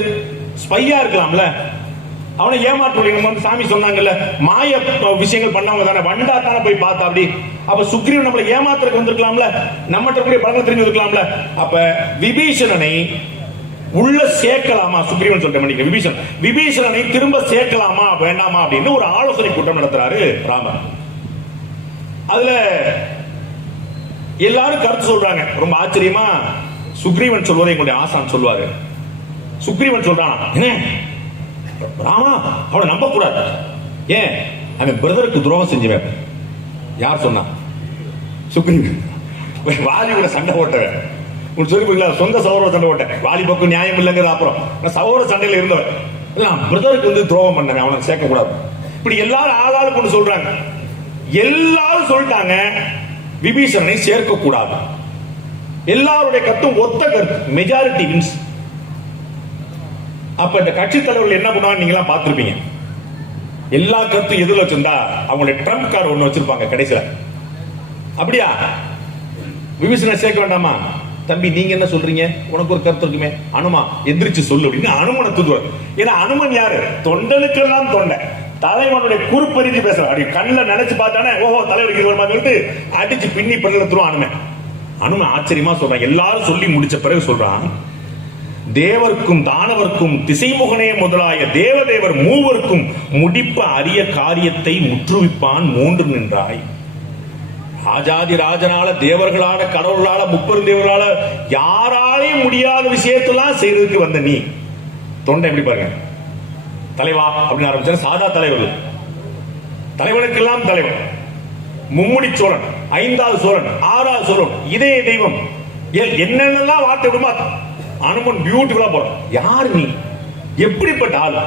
ஸ்பையா இருக்கலாம்ல. அவனை ஏமாற்று சாமி சொன்னாங்கல்ல, மாய விஷயங்கள் பண்ணவங்க தானே, வண்டா தானே போய் பார்த்தா அப்படி. அப்ப சுக்ரீவன் நம்மளை ஏமாத்துறதுக்கு வந்திருக்கலாம்ல, நம்மகிட்ட கூடிய பழங்கள் தெரிஞ்சு இருக்கலாம்ல. அப்ப விபீஷணனை உள்ள சேர்க்கலாமா, சுக்ரீவன் சொல்லிட்ட விபீஷணனை திரும்ப சேர்க்கலாமா வேண்டாமா அப்படின்னு ஒரு ஆலோசனை கூட்டம் நடத்துறாரு ராமர். அதுல எல்லாரும் கருத்து சொல்றாங்க. ரொம்ப ஆச்சரியமா சுக்ரீவன் சொல்வதை எங்களுடைய ஆசான் சொல்வாரு. சுக்ரீவன் சொல்றானா, என்ன ராமா அவனை நம்ப கூடாது, ஏன் அவன் பிரதருக்கு துரோகம் செஞ்சவன். யார் சொன்னா? சுக்ரீவன். வாலி கூட சண்டை போட்டவன், உன் சொல்லி சொந்த சகோதர சண்டை போட்டேன், வாலி பக்கம் நியாயம் இல்லைங்கிறது. அப்புறம் சகோதர சண்டையில இருந்தவன் பிரதருக்கு வந்து துரோகம் பண்ணவன், அவனை சேர்க்க கூடாது. இப்படி எல்லாரும் ஆளாளு கொண்டு சொல்றாங்க. எல்லாரும் சொல்லிட்டாங்க விபீஷணனை சேர்க்க கூடாது. எல்லாருடைய கருத்தும் ஒத்த கருத்து, மெஜாரிட்டி வின்ஸ். அப்ப இந்த கட்சி தலைவர்கள் என்ன பண்ணுவாங்க நீங்க எல்லாம் பார்த்திருப்பீங்க. எல்லா கருத்தும் எதுல வச்சிருந்தா அவங்களுடைய ட்ரம்ப் கார்டு ஒண்ணு வச்சிருப்பாங்க கடைசியில. அப்படியா விபீஷணனை சேர்க்க வேண்டாமா? தம்பி நீங்க என்ன சொல்றீங்க, உனக்கு ஒரு கருத்து இருக்குமே, அனுமா எந்திரிச்சு சொல்லு அப்படின்னு அனுமனை தூதுவார். ஏன்னா அனுமன் யாரு? தொண்டனுக்கெல்லாம் தொண்டை, தலைவனுடைய குறிப்பறிஞ்சு பேசுறான். அப்படி கண்ணில் நினைச்சு பார்த்தானே ஓஹோ தலைவருக்கு சொல்லிட்டு அடிச்சு பின்னி படுத்துருவான் அனுமன். அனுமன் ஆச்சரியமா சொல்றான். எல்லாரும் சொல்லி முடிச்ச பிறகு சொல்றான், தேவர்க்கும் தானவர்க்கும் திசைமுகனே முதலாய தேவதேவர் மூவர்க்கும் முடிப்ப அரிய காரியத்தை முற்றுவிப்பான் மூன்று நின்றாய். ராஜாதி ராஜனால, தேவர்களால, கடவுளால, முப்பெரும் தேவர்களால யாராலையும் முடியாத விஷயத்தெல்லாம் செய்யறதுக்கு வந்த நீ தொண்டை எப்படி பாருங்க. தலைவா அப்படின்னு ஆரம்பிச்சா சாதா தலைவர்கள், தலைவனுக்கெல்லாம் தலைவன், மும்முடி சோழன், 5வது சோழன், 6வது சோழன், இதே தெய்வம், என்னென்னலாம் வார்த்தை விடுமா அனுமன் பியூட்டிஃபுல்லா போறான். யார் நீ? எப்படிப்பட்ட ஆள்?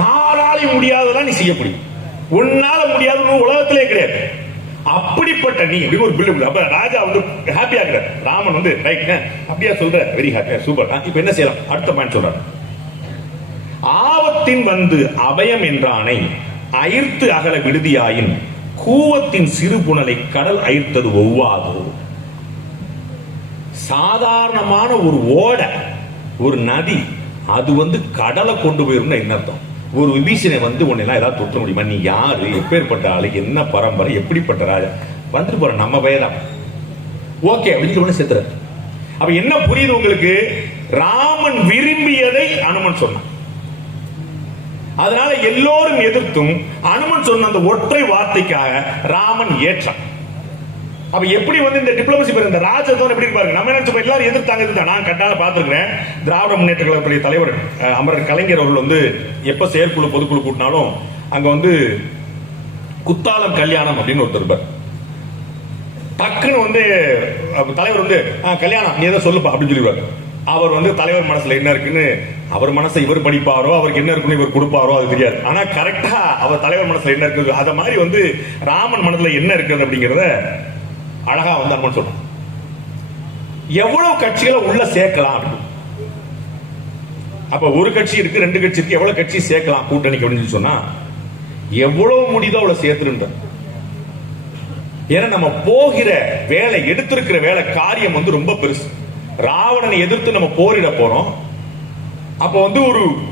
யாராலையும் முடியாததான் நீ செய்ய முடியும், உன்னால முடியாத உலகத்திலே கிடையாது. அப்படிப்பட்ட நீ அப்படின்னு ஒரு பில்டு. அப்ப ராஜா வந்து ஹாப்பியா இருக்கிறார். ராமன் வந்து ரைட் அப்படியா சொல்ற, வெரி ஹாப்பியா, சூப்பர். இப்ப என்ன செய்யலாம்? அடுத்த பாயிண்ட் சொல்றாரு. ஆவத்தின் வந்து அபயம் என்றானை அயிர்த்து அகல விடுதியாயின் கூவத்தின் சிறு புனலை கடல் அயிர்த்தது ஒவ்வாதோ. சாதாரணமான ஒரு ஓடை, ஒரு நதி, அது வந்து கடலை கொண்டு போயிரும் என்ன அர்த்தம்? ஒரு விபீஷணை வந்து உன்னெல்லாம் ஏதாவது தொற்ற முடியுமா? நீ யாரு, எப்பேற்பட்ட ஆளு, என்ன பரம்பரை, எப்படிப்பட்ட ராஜா, வந்துட்டு போற நம்ம பயதான் ஓகே அப்படின்னு சேர்த்துற. அப்ப என்ன புரியுது உங்களுக்கு? ராமன் விரும்பியதை அனுமன் சொன்னான். அதனால எல்லோரும் எதிர்த்தும் அனுமன் சொன்ன அந்த ஒற்றை வார்த்தைக்காக ராமன் ஏற்றான். அப்ப எப்படி வந்து இந்த டிப்ளமசி பேர், இந்த ராஜதோன் எப்படி இருப்பாரு? நம்ம நினைச்சோம் எல்லாரும் எதிர்த்தாங்க. நான் கட்டால பார்த்திருக்கிறேன். திராவிட முன்னேற்ற கழகத்துடைய தலைவர் அமரர் கலைஞர் அவர்கள் வந்து எப்ப செயற்குழு பொதுக்குழு கூட்டினாலும் அங்க வந்து குத்தாலம் கல்யாணம் அப்படின்னு ஒருத்தர் இருப்பார். டக்குன்னு வந்து தலைவர் வந்து கல்யாணம் நீ ஏதோ சொல்லுப்பா அப்படின்னு சொல்லிடுவார். அவர் வந்து தலைவர் மனசுல என்ன இருக்குன்னு, அவர் மனசை இவர் படிப்பாரோ, அவருக்கு என்ன இருக்குன்னு இவர் கொடுப்பாரோ அது தெரியாது. ஆனா கரெக்டா அவர் தலைவர் மனசுல என்ன இருக்குது, அத மாதிரி வந்து ராமன் மனசுல என்ன இருக்குது அப்படிங்கறத அழகா வந்து அனுமன் சொல்றான். எவ்வளவு கட்சிகளை உள்ள சேர்க்கலாம்? அப்ப ஒரு கட்சி இருக்கு, 2 கட்சி இருக்கு, எவ்வளவு கட்சி சேர்க்கலாம் கூட்டணிக்கு அப்படின்னு சொன்னா எவ்வளவு முடியுதோ அவ்வளவு சேர்த்துருன்ற. ஏன்னா நம்ம போகிற வேலை, எடுத்திருக்கிற வேலை, காரியம் வந்து ரொம்ப பெருசு. ராவணனை எதிர்த்து நம்ம போரிட போறோம். அப்ப வந்து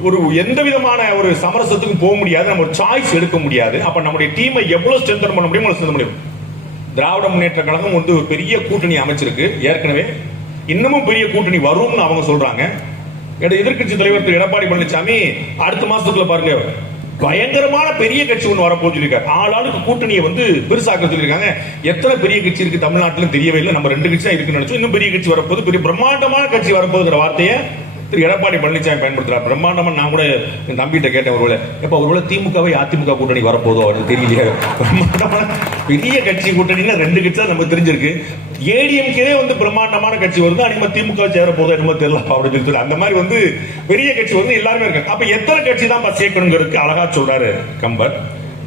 ஒரு எந்த விதமான ஒரு சமரசத்துக்கும் போக முடியாது, நம்ம ஒரு சாய்ஸ் எடுக்க முடியாது. அப்ப நம்முடைய டீமை எவ்வளவு ஸ்ட்ரென்தன் பண்ண முடியுமோ ஸ்ட்ரென்தன் முடியும். திராவிட முன்னேற்ற கழகம் வந்து ஒரு பெரிய கூட்டணி அமைச்சிருக்கு ஏற்கனவே, இன்னமும் பெரிய கூட்டணி வரும்னு அவங்க சொல்றாங்க. எதிர்க்கட்சி தலைவர் திரு எடப்பாடி பழனிசாமி அடுத்த மாசத்துக்குள்ள பாருங்க பயங்கரமான பெரிய கட்சி ஒன்று வரப்போது சொல்லியிருக்காரு. ஆளாளுக்கு கூட்டணியை வந்து பெருசாக்க சொல்லியிருக்காங்க. எத்தனை பெரிய கட்சி இருக்கு தமிழ்நாட்டிலும் தெரியவே இல்லை. நம்ம 2 கட்சி தான் இருக்குன்னு நினைச்சோம். இன்னும் பெரிய கட்சி வரப்போது, பெரிய பிரம்மாண்டமான கட்சி வரப்போகுதுங்கிற வார்த்தையை திரு எடப்பாடி பழனிசாமி பயன்படுத்துறாரு. பிரம்மாண்டமா நான் கூட என் தம்பிகிட்ட கேட்டேன், ஒருவேளை திமுகவை அதிமுக கூட்டணி வரப்போதோ அப்படின்னு தெரியலையே. பிரம்மாண்டமான பெரிய கட்சி கூட்டணின்னா 2 கட்சி தான் நமக்கு தெரிஞ்சிருக்கு. ஏடிஎம்கே வந்து பிரம்மாண்டமான கட்சி வருது, அனிமே திமுக சேர போதோ என்னமோ தெரியல அப்படின்னு சொல்லி அந்த மாதிரி வந்து பெரிய கட்சி வந்து எல்லாருமே இருக்கு. அப்ப எத்தனை கட்சி தான் சேர்க்கணுங்கிறதுக்கு அழகா சொல்றாரு கம்பர்.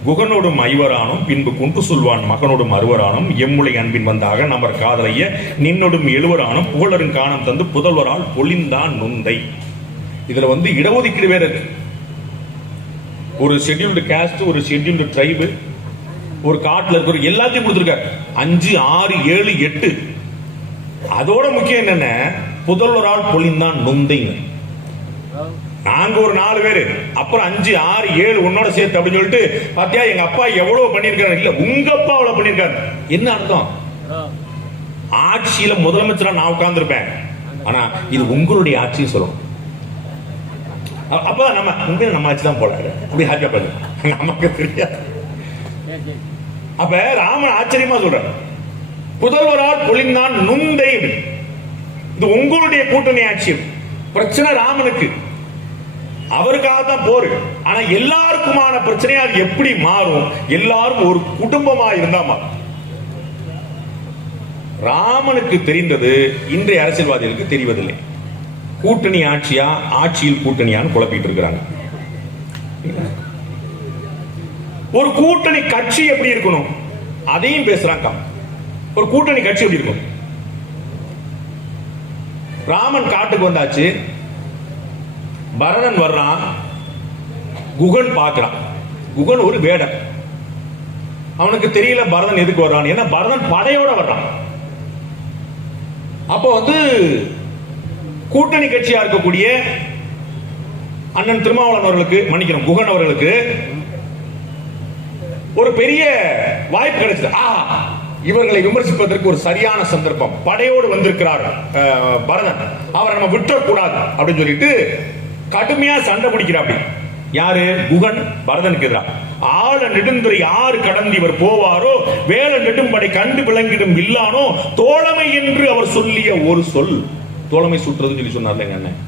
குகனோடும் ஐவரானும் பின்பு குன்று சொல்வான் மகனோடும் அறுவரானும் எம்முளை அன்பின் வந்தாக நமர் காதலைய நின்னோடும் எழுவரானும் புகழரும் காணம் தந்து புதல்வரால் பொழிந்தான் நுந்தை. இதுல வந்து இடஒதுக்கீடு வேற இருக்கு. ஒரு ஷெட்யூல்டு காஸ்ட், ஒரு ஷெட்யூல்டு ட்ரைபு, ஒரு காட்டுல இருக்கிற எல்லாத்தையும் கொடுத்திருக்காரு. 5, 6, 7, 8. அதோட முக்கியம் என்னன்னா புதல்வரால் பொழிந்தான் நுந்தைங்க. நாங்க ஒரு 4 பேரு, அப்புறம் 5, 6, 7 உன்னோட சேர்த்து அப்படின்னு சொல்லிட்டு பாத்தியா எங்க அப்பா எவ்வளவு பண்ணிருக்காரு. இல்ல உங்க அப்பா அவ்வளவு பண்ணிருக்காரு. என்ன அர்த்தம்? ஆட்சியில முதலமைச்சரா நான் உட்கார்ந்து இருப்பேன், ஆனா இது உங்களுடைய ஆட்சின்னு சொல்லணும். அப்ப நம்ம உண்மையில நம்ம ஆட்சி தான் போடாது அப்படி ஹாப்பியா பண்ணு, நமக்கு தெரியாது. அப்ப ராமன் ஆச்சரியமா சொல்ற, புதல்வரால் பொழிந்தான் நுந்தை. இது உங்களுடைய கூட்டணி ஆட்சி. பிரச்சனை ராமனுக்கு, அவருக்காக தான் போர். ஆனா எல்லாருக்குமான பிரச்சனை அது எப்படி மாறும்? எல்லாரும் ஒரு குடும்பமா இருந்தா மாறும். ராமனுக்கு தெரிந்தது இன்றைய அரசியல்வாதிகளுக்கு தெரிவதில்லை. கூட்டணி ஆட்சியா, ஆட்சியில் கூட்டணியான்னு குழப்பிட்டு இருக்கிறாங்க. ஒரு கூட்டணி கட்சி எப்படி இருக்கணும் அதையும் பேசுறாங்க. ஒரு கூட்டணி கட்சி எப்படி இருக்கும்? ராமன் காட்டுக்கு வந்தாச்சு, பரதன் வர்றான், குகன் பார்க்கிறான். குகன் ஒரு வேடன், அவனுக்கு தெரியல பரதன் எதுக்கு வர்றான். ஏன்னா பரதன் படையோட வர்றான். அப்போ கூட்டணி கட்சியா இருக்கக்கூடிய அண்ணன் திருமாவளவன் அவர்களுக்கு, மன்னிக்கணும் குகன் அவர்களுக்கு ஒரு பெரிய வாய்ப்பு கிடைச்சது. இவர்களை விமர்சிப்பதற்கு ஒரு சரியான சந்தர்ப்பம், படையோடு வந்திருக்கிறார் பரதன், அவரை நம்ம விட்டுறக்கூடாது அப்படின்னு சொல்லிட்டு கடுமையா சண்டை பிடிக்கிறார். யாரு? குகன் பரதனுக்கு எதிராக. ஆழ நெடுந்துரை ஆறு கடந்து இவர் போவாரோ, வேல நெடும்படை கண்டு விளங்கிடும் இல்லானோ, தோழமை என்று அவர் சொல்லிய ஒரு சொல். தோழமை சுற்றுறதுன்னு சொல்லி சொன்னார்ல எங்க அண்ணன்.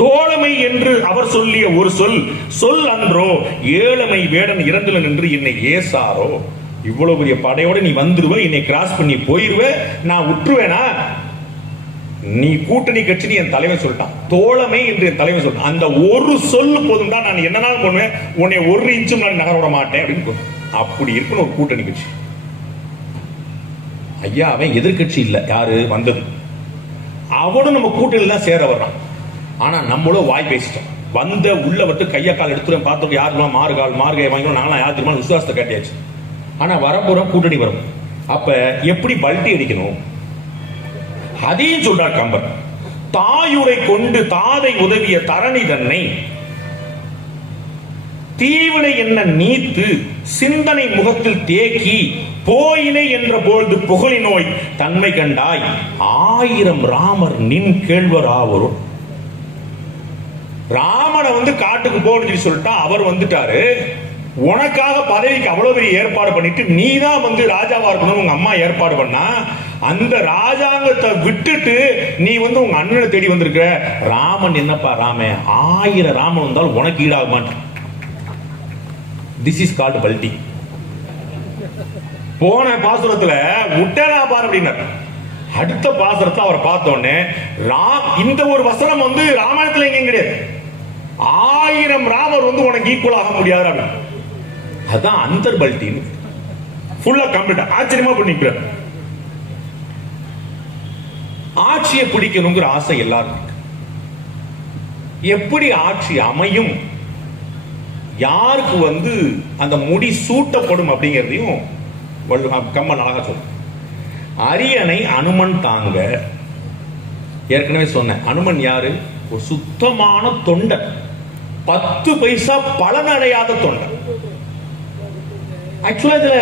தோழமை என்று அவர் சொல்லிய ஒரு சொல், சொல் அன்றோ ஏழமை வேடன் இறந்துல நின்று என்னை ஏசாரோ. இவ்வளவு பெரிய படையோட நீ வந்துருவ, என்னை கிராஸ் பண்ணி போயிருவ, நான் விட்டுருவேனா? நீ கூட்டணி கட்சி என் தலைவன் சொல்லிட்டான், தோழமை என்று என் தலைவன் சொல்லிட்டான். அந்த ஒரு சொல்லு போதும் தான், நான் என்னன்னாலும் பண்ணுவேன், உன்னை 1 இன்ச்சும் நான் நகர விட மாட்டேன் அப்படின்னு. அப்படி இருக்கணும் ஒரு கூட்டணி கட்சி. ஐயா அவன் எதிர்கட்சி இல்ல, யாரு வந்தது, அவனும் நம்ம கூட்டணியில் தான் சேர வர்றான். ஆனா நம்மளும் வாய் பேசிட்டோம், வந்த உள்ள விட்டு கையா கால் எடுத்துருவேன் பார்த்தோம், யாருக்கெல்லாம் மாறுகால் மார்கை வாங்கினோம், நாங்களாம் யார் தெரியுமா விசுவாசத்தை காட்டியாச்சு. ஆனா வரப்போறோம் கூட்டணி வரும், அப்ப எப்படி பல்ட்டி அடிக்கணும் அதையும் சொல்றார் கம்பர். தாயுரை கொண்டு தாதை உதவிய தரணி தன்னை தீவினை என்ன நீத்து சிந்தனை முகத்தில் தேக்கி போயினை என்ற பொழுது புகழி நோய் தன்மை கண்டாய் 1000 ராமர் நின் கேள்வராவரும். ராமனை காட்டுக்கு போகணும்னு சொல்லிட்டா, அவர் வந்துட்டாரு, உனக்காக பதவிக்கு அவ்வளவு பெரிய ஏற்பாடு பண்ணிட்டு நீ தான் ராஜாவா இருக்கணும் உங்க அம்மா ஏற்பாடு பண்ணா, அந்த ராஜாங்கத்தை விட்டுட்டு நீ உங்க அண்ணனை தேடி வந்திருக்கிற. ராமன் என்னப்பா ராமன், 1000 ராமன் வந்தாலும் உனக்கு ஈடாக மாட்டான். திஸ் இஸ் கால்ட் பல்டி. போன பாசுரத்துல விட்டனா பாரு அப்படின்னார். அடுத்த பாசுரத்தை அவர் பார்த்த உடனே இந்த ஒரு வசனம் ராமாயணத்துல எங்க கிடையாது. 1000 ராமர் உனக்கு ஈக்குவல் ஆக முடியாது அப்படின்னு. அதான் அந்தர் பல்டின்னு ஃபுல்லா கம்ப்ளீட் ஆச்சரியமா பண்ணிக்கிறார். ஆட்சியை பிடிக்கணுங்கிற ஆசை எல்லாருக்கும். எப்படி ஆட்சி அமையும், யாருக்கு அந்த முடி சூட்டப்படும் அப்படிங்கிறதையும் கம்பன் அழகா சொல்ற. அரியணை அனுமன் தாங்க. ஏற்கனவே சொன்ன அனுமன் யாரு? ஒரு சுத்தமான தொண்டன், 10 பைசா பலனடையாத தொண்டன். ஆக்சுவலா இதுல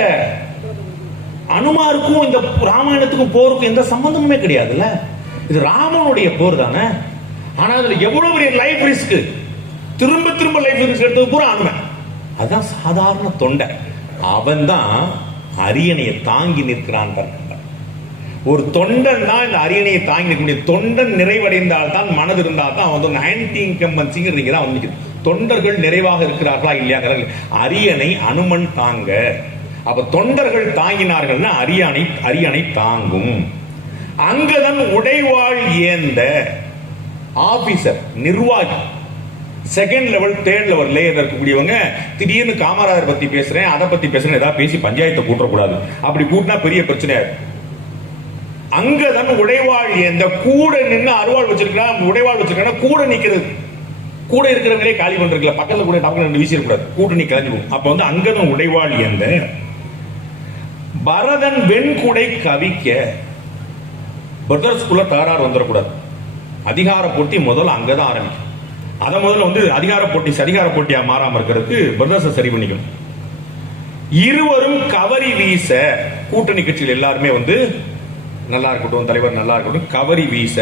அனுமாருக்கும் இந்த ராமாயணத்துக்கும் போருக்கும் எந்த சம்பந்தமுமே கிடையாதுல்ல. இது ராமனுடைய போர் தானே. ஆனா அதுல எவ்வளவு பெரிய லைஃப் ரிஸ்க், திரும்ப திரும்ப லைஃப் ரிஸ்க் எடுத்தது பூரா அனுமன். அதான் சாதாரண தொண்டை. அவன் தான் அரியணையை தாங்கி நிற்கிறான். ஒரு தொண்டன் தான் இந்த அரியணையை தாங்கி நிற்க முடியும். தொண்டன் நிறைவடைந்தால் தான், மனது இருந்தால் தான் அவன் ஆன்டி இன்கம்பன்சிங்கிறீங்க தான் வந்து. தொண்டர்கள் நிறைவாக இருக்கிறார்களா இல்லையா? அரியணை அனுமன் தாங்க. அப்ப தொண்டர்கள் தாங்கினார்கள்னா அரியணை தாங்கும். அங்கதன் உடைவாள் ஏந்த ஆபீசர், நிர்வாகி, 2nd level 3rd level layer இருக்கக்கூடியவங்க திடீர்னு காமராஜர் பத்தி பேசுறேன், அதை பத்தி பேசுறேன், ஏதாவது பேசி பஞ்சாயத்தை கூட்டக்கூடாது. அப்படி கூட்டினா பெரிய பிரச்சனை. அங்கதன் உடைவாள் ஏந்த, கூட நின்று அருவாள் வச்சிருக்கான், உடைவாள் வச்சிருக்கான், கூட நிக்கிறது. கூட இருக்கிறவங்களே காலி பண்றதுல பக்கத்துல கூட டக்கு வீசிடக்கூடாது, கூட்டணி கலைஞ்சிடும். அப்ப அங்கதன் உடைவாள் ஏந்த பரதன் வெண்குடை கவிக்க. பிரதர்ஸ்குள்ள தகராறு வந்துடக்கூடாது. அதிகார போட்டி முதல்ல அங்கதான் ஆரம்பிக்கும். அதை முதல்ல வந்து அதிகார போட்டியா மாறாம இருக்கிறதுக்கு பிரதர்ஸை சரி பண்ணிக்கணும். இருவரும் கவரி வீச, கூட்டணி கட்சிகள் எல்லாருமே வந்து நல்லா இருக்கட்டும், தலைவர் நல்லா இருக்கட்டும், கவரி வீச,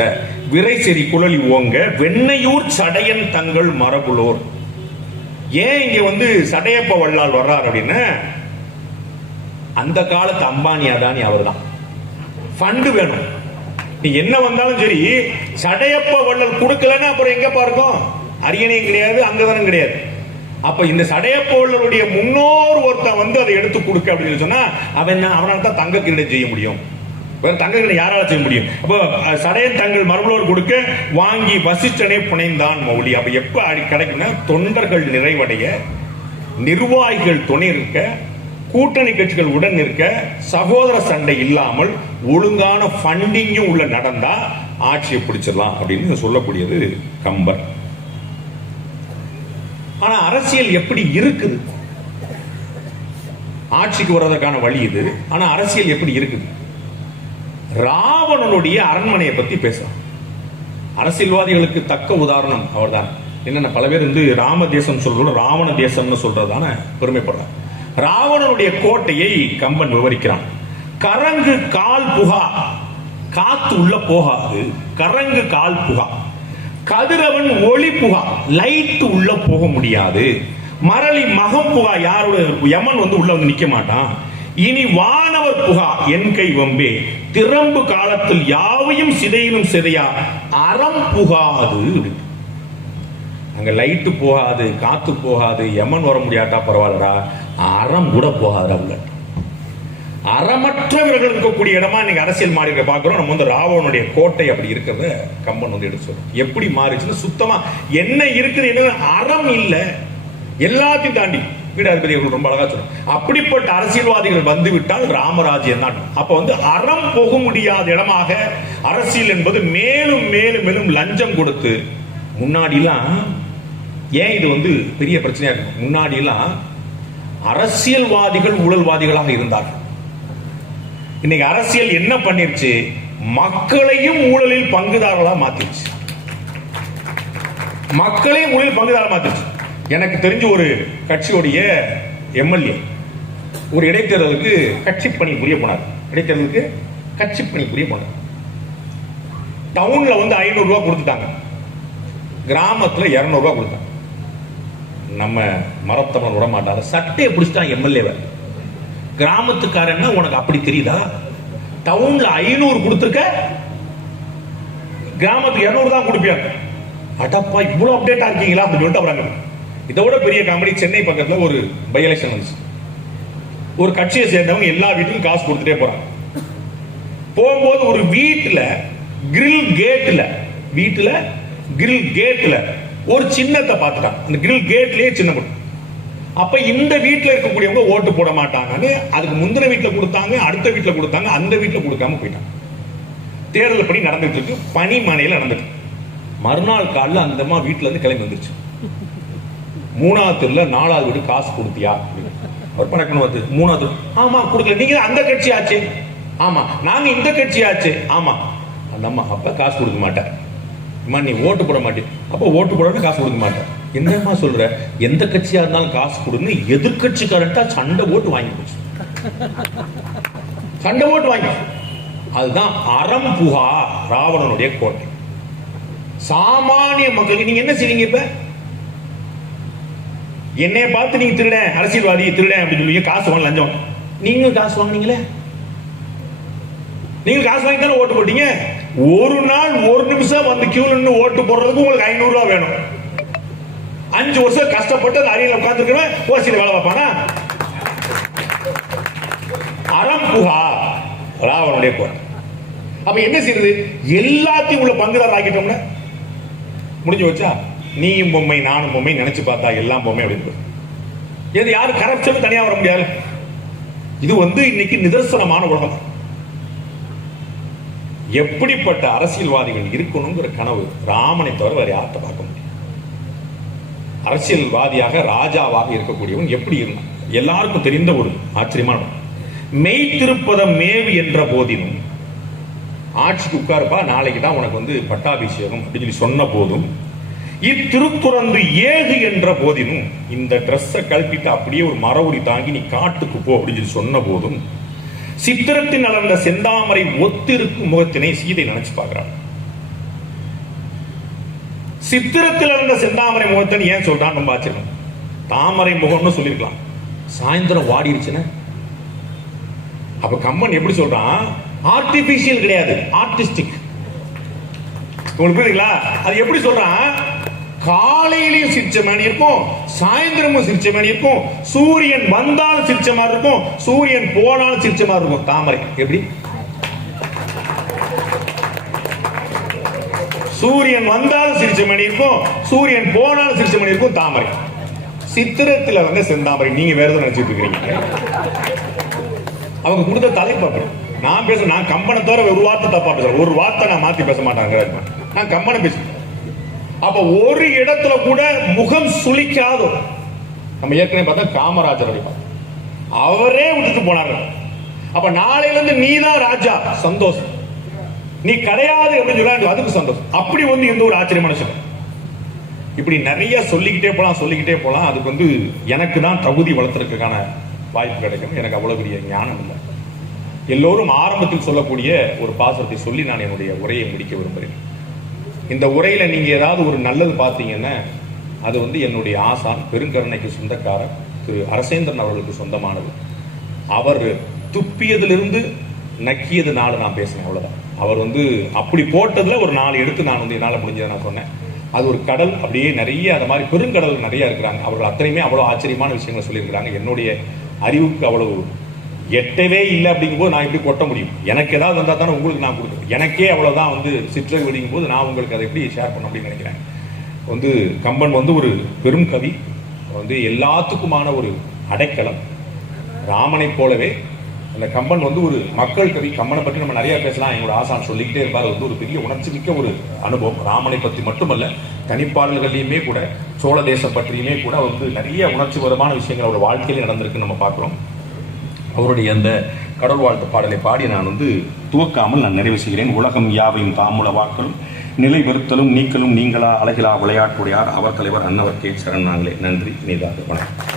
விரை செறி குழலி ஓங்க, வெண்ணையூர் சடையன் தங்கள் மரபுலோர். ஏன் இங்க வந்து சடையப்ப வல்லால் வர்றார் அப்படின்னா, அந்த காலத்து அம்பானி அதானி அவர் தான். ஃபண்டு வேணும், நீ என்ன வந்தாலும் சரி, சடையப்ப வள்ளல் கொடுக்கலன்னா அப்புறம் எங்க பாருக்கும், அரியணையும் கிடையாது, அங்கதானம் கிடையாது. அப்ப இந்த சடையப்ப வள்ளலுடைய முன்னோர் ஒருத்தன் வந்து அதை எடுத்து கொடுக்க அப்படின்னு சொன்னா அவனால தான் தங்க கிரீடம் செய்ய முடியும். வேற தங்க கிரீடம் யாரால செய்ய முடியும்? அப்போ சடையன் தங்கள் மரபுலோர் கொடுக்க வாங்கி வசிஷ்டனே புனைந்தான் மௌலி. அப்ப எப்ப கிடைக்கும்னா, தொண்டர்கள் நிறைவடைய, நிர்வாகிகள் துணை இருக்க, கூட்டணி கட்சிகள் உடன் இருக்க, சகோதர சண்டை இல்லாமல் ஒழுங்கான ஃபண்டிங்கும் உள்ள நடந்தா ஆட்சியை பிடிச்சிடலாம் அப்படின்னு சொல்லக்கூடியது கம்பர். ஆனா அரசியல் எப்படி இருக்குது? ஆட்சிக்கு வருவதற்கான வழி இது. ஆனா அரசியல் எப்படி இருக்குது? ராவணனுடைய அரண்மனையை பத்தி பேசலாம். அரசியல்வாதிகளுக்கு தக்க உதாரணம் அவர்தான். என்னென்ன பல பேர் வந்து ராம தேசம் சொல்றோம், ராவண தேசம்னு சொல்றதான பெருமைப்படுறான். ராவணனுடைய கோட்டையை கம்பன் விவரிக்கிறான். கரங்கு கால் புகா, காத்து உள்ள போகாது, கரங்கு கால் புகா. கதிரவன் ஒளி புகா, லைட் உள்ள போக முடியாது. மரளி மகம் புகா, யாரோட யமன் வந்து உள்ள வந்து நிக்க மாட்டான். இனி வானவர் புகா, என் கை வம்பே, திறம்பு காலத்தில் யாவையும் சிதையினும் சிதையா அறம் புகாது. அங்க லைட்டு போகாது, காத்து போகாது, யமன் வர முடியாட்டா பரவாயில்லடா, அறம் கூட போகாது. உள்ள அறமற்றவர்கள் இருக்கக்கூடிய இடமா நீங்க அரசியல் மாறி பாக்குறோம். நம்ம வந்து ராவணனுடைய கோட்டை அப்படி இருக்கிறத கம்பன் வந்து எடுத்து சொல்றோம். எப்படி மாறிச்சுன்னு சுத்தமா என்ன இருக்குது, என்ன அறம் இல்ல, எல்லாத்தையும் தாண்டி பீடாதிபதி அவர்கள் ரொம்ப அழகா சொல்றாங்க. அப்படிப்பட்ட அரசியல்வாதிகள் வந்து விட்டால் ராமராஜ்யம் தான். அப்ப வந்து அறம் போக முடியாத இடமாக அரசியல் என்பது மேலும் மேலும் மேலும் லஞ்சம் கொடுத்து, முன்னாடிலாம் ஏன் இது வந்து பெரிய பிரச்சனையா இருக்கு, முன்னாடிலாம் அரசியல்வாதிகள் ஊழல்வாதிகளாக இருந்தார்கள். இன்னைக்கு அரசியல் என்ன பண்ணிருச்சு, மக்களையும் ஊழலில் பங்குதாரர்களா மாத்திருச்சு. மக்களையும் ஊழலில் பங்குதாரா மாத்திருச்சு. எனக்கு தெரிஞ்ச ஒரு கட்சியுடைய எம்எல்ஏ ஒரு இடைத்தேர்தலுக்கு கட்சி பணி புரிய போனார். இடைத்தேர்தலுக்கு கட்சி பணி புரிய போனார். டவுன்ல வந்து 500 ரூபாய் கொடுத்துட்டாங்க, கிராமத்துல 200 ரூபாய் கொடுத்தாங்க. நம்ம மரத்தவன் விட மாட்டாங்க, சட்டையை பிடிச்சிட்டான் எம்எல்ஏவை. கிராமத்துக்காரன்னா உனக்கு அப்படி தெரியுதா? டவுன்ல 500 கொடுத்துருக்க, கிராமத்துக்கு 200 தான் கொடுப்பியாங்க. அடப்பா, இவ்வளவு அப்டேட்டா இருக்கீங்களா அப்படின்னு சொல்லிட்டு வராங்க. இதோட பெரிய காமெடி, சென்னை பக்கத்துல ஒரு பை எலெக்ஷன் வந்துச்சு. ஒரு கட்சியை சேர்ந்தவங்க எல்லா வீட்டுக்கும் காசு கொடுத்துட்டே போறாங்க. போகும்போது ஒரு வீட்டுல கிரில் கேட்ல ஒரு சின்னத்தை பார்த்துட்டாங்க. அந்த கிரில் கேட்லயே சின்ன. அப்ப இந்த வீட்டுல இருக்கக்கூடியவங்க ஓட்டு போட மாட்டாங்கன்னு அதுக்கு முந்தின வீட்டுல கொடுத்தாங்க, அடுத்த வீட்டுல கொடுத்தாங்க, அந்த வீட்டுல கொடுக்காம போயிட்டாங்க. தேர்தல் பணி நடந்துட்டு இருக்கு, பனி மனையில நடந்துட்டு. மறுநாள் காலைல அந்த அம்மா வீட்டுல இருந்து கிளம்பி வந்துருச்சு. 3வது தெருல 4வது வீடு காசு கொடுத்தியா அவர் பணக்கணும் வந்து 3வது, ஆமா கொடுக்கல, நீங்க அந்த கட்சி ஆச்சு, ஆமா நாங்க இந்த கட்சி ஆச்சு, ஆமா. அந்த அம்மா அப்ப காசு கொடுக்க மாட்டேன், அம்மா நீ ஓட்டு போட மாட்டேன், அப்ப ஓட்டு போட காசு கொடுக்க மாட்டேன். என்னம்மா சொல்ற, எந்த கட்சியா இருந்தாலும் காசு கொடுன்னு எதிர்கட்சிக்காரன்ட்டா சண்டை ஓட்டு வாங்கி போச்சு. சண்டை ஓட்டு வாங்கி. அதுதான் அறம் புகா ராவணனுடைய கோட்டை. சாமானிய மக்களுக்கு நீங்க என்ன செய்வீங்க? இப்ப என்னைய பார்த்து நீங்க திருடன், அரசியல்வாதி திருடன் அப்படின்னு சொல்லுவீங்க, காசு வாங்க, லஞ்சம். நீங்க காசு வாங்கினீங்களே, நீங்க காசு வாங்கி தானே ஓட்டு போட்டீங்க. ஒரு நாள் 1 நிமிஷம் வந்து கியூல நின்று ஓட்டு போடுறதுக்கு உங்களுக்கு 500 ரூபாய் வேணும். 5 வருஷம் கஷ்டப்பட்டு அந்த அரியல உட்கார்ந்துருக்கவன் ஓசியில வேலை பார்ப்பானா? அறம் புகா ராவணனுடைய கோட்டை. அப்ப என்ன செய்யறது? எல்லாத்தையும் உள்ள பங்குதாரர் ஆக்கிட்டோம்னா முடிஞ்சு வச்சா, நீயும் பொம்மை நானும் பொம்மை நினைச்சு பார்த்தா எல்லாம் பொம்மை அப்படின்னு. இது யாரு கரப்ஷன் தனியா வர முடியாது. இது வந்து இன்னைக்கு நிதர்சனமான உலகம். எப்படிப்பட்ட அரசியல்வாதிகள் இருக்கணுங்கிற கனவு ராமனை தவிர வேற யார்கிட்ட பார்க்க முடியும்? அரசியல்வாதியாக ராஜாவாக இருக்கக்கூடியவன் எப்படி இருந்தான்? எல்லாருக்கும் தெரிந்த ஒரு ஆச்சரியமான மெய்த்திருப்பதம் மேவு என்ற போதிலும் ஆட்சிக்கு உட்காருப்பா, நாளைக்கு தான் உனக்கு வந்து பட்டாபிஷேகம் அப்படின்னு சொல்லி சொன்ன போதும் இத்திருக்குறந்து ஏகு என்ற போதினும் இந்த ட்ரெஸ்ஸை கழட்டிட்டு அப்படியே ஒரு மரவுரி தாங்கி நீ காட்டுக்கு போ அப்படின்னு சொன்ன போதும் சித்திரத்தில் நடந்த செந்தாமரை ஒத்திருக்கும் முகத்தினை சீதை நினைச்சு பார்க்கிறாள். சித்திரத்தில் நடந்த செந்தாமரை முகத்தினை ஏன் சொல்றான் நம்ம ஆச்சரியம். தாமரை முகம்னு சொல்லிருக்கலாம், சாயந்தரம் வாடிடுச்சுன்னா. அப்ப கம்பன் எப்படி சொல்றான், ஆர்டிபிஷியல் கிடையாது, ஆர்டிஸ்டிக். உங்களுக்கு புரியுதுங்களா? அது எப்படி சொல்றான், காலையிலையும் சிரிச்ச மாதிரி இருக்கும், சாயந்தரமும் சிரிச்ச மாதிரி இருக்கும், சூரியன் வந்தாலும் சிரிச்ச மாதிரி இருக்கும், சூரியன் போனாலும் சிரிச்ச மாதிரி இருக்கும். தாமரை எப்படி? சூரியன் வந்தாலும் சிரிச்ச மாதிரி இருக்கும், சூரியன் போனாலும் சிரிச்ச மாதிரி இருக்கும் தாமரை. சித்திரத்தில் வந்து செந்தாமரை. நீங்க வேற எதுவும் நினைச்சிட்டு இருக்கீங்க? அவங்க கொடுத்த தலைப்பு அப்படி. நான் பேசுறேன், நான் கம்பனை தவிர ஒரு வார்த்தை தப்பா பேசுறேன், ஒரு வார்த்தை நான் மாத்தி பேச மாட்டாங்க, நான் கம்பனை பேசுறேன். அப்ப ஒரு இடத்துல கூட முகம் சுளிக்காத, நம்ம ஏற்கனவே பார்த்தா காமராஜர் அவரே விட்டுட்டு போனாங்க. அப்ப நாளையில இருந்து நீதான் ராஜா, சந்தோஷம். நீ கிடையாது அப்படின்னு சொல்ல, அதுக்கு சந்தோஷம். அப்படி வந்து எந்த ஒரு ஆச்சரியமான சொல்ல. இப்படி நிறைய சொல்லிக்கிட்டே போலாம். அதுக்கு வந்து எனக்கு தான் தகுதி வளர்த்துறதுக்கான வாய்ப்பு கிடைக்கும். எனக்கு அவ்வளவு பெரிய ஞானம் இல்லை. எல்லோரும் ஆரம்பத்தில் சொல்லக்கூடிய ஒரு பாசத்தை சொல்லி நான் என்னுடைய உரையை முடிக்க விரும்புகிறேன். இந்த உரையில நீங்க ஏதாவது ஒரு நல்லது பார்த்தீங்கன்னா அது வந்து என்னுடைய ஆசான் பெருங்கருணைக்கு சொந்தக்காரர் திரு அரசேந்திரன் அவர்களுக்கு சொந்தமானது. அவர் துப்பியதிலிருந்து நக்கியது நாள் நான் பேசினேன், அவ்வளவுதான். அவர் வந்து அப்படி போட்டதுல ஒரு 4 எடுத்து நான் வந்து என்னால் முடிஞ்சதை நான் சொன்னேன். அது ஒரு கடல், அப்படியே நிறைய அந்த மாதிரி பெருங்கடல் நிறைய இருக்கிறாங்க. அவர்கள் அத்தனையுமே அவ்வளவு ஆச்சரியமான விஷயங்களை சொல்லியிருக்கிறாங்க. என்னுடைய அறிவுக்கு அவ்வளவு எட்டவே இல்லை அப்படிங்கும்போது நான் எப்படி கொட்ட முடியும்? எனக்கு ஏதாவது வந்தால் தானே உங்களுக்கு நான் கொடுக்குறேன். எனக்கே அவ்வளோதான் வந்து சிற்றவை விடுங்கும் போது நான் உங்களுக்கு அதை எப்படி ஷேர் பண்ண அப்படின்னு நினைக்கிறேன். வந்து கம்பன் வந்து ஒரு பெரும் கவி, வந்து எல்லாத்துக்குமான ஒரு அடைக்கலம். ராமனை போலவே அந்த கம்பன் வந்து ஒரு மக்கள் கவி. கம்பனை பற்றி நம்ம நிறைய பேசலாம், எங்களோட ஆசான் சொல்லிக்கிட்டே இருப்பார். வந்து ஒரு பெரிய உணர்ச்சி மிக்க ஒரு அனுபவம். ராமனை பற்றி மட்டுமல்ல, தனிப்பாடல்கள்லையுமே கூட சோழ தேசம் பற்றியுமே கூட வந்து நிறைய உணர்ச்சிபரமான விஷயங்கள் அவர் வாழ்க்கையிலே நடந்திருக்குன்னு நம்ம பார்க்குறோம். அவருடைய அந்த கடவுள் வாழ்த்து பாடலை பாடி நான் வந்து துவக்காமல் நான் நிறைவு செய்கிறேன். உலகம் யாவையும் தாமுல வாக்களும் நிலை வெறுத்தலும் நீக்கலும் நீங்களா அழகிலா விளையாட்டுடையார் அவர் தலைவர் அன்னவர் கே சரண். நாங்களே நன்றி. நீதாக வணக்கம்.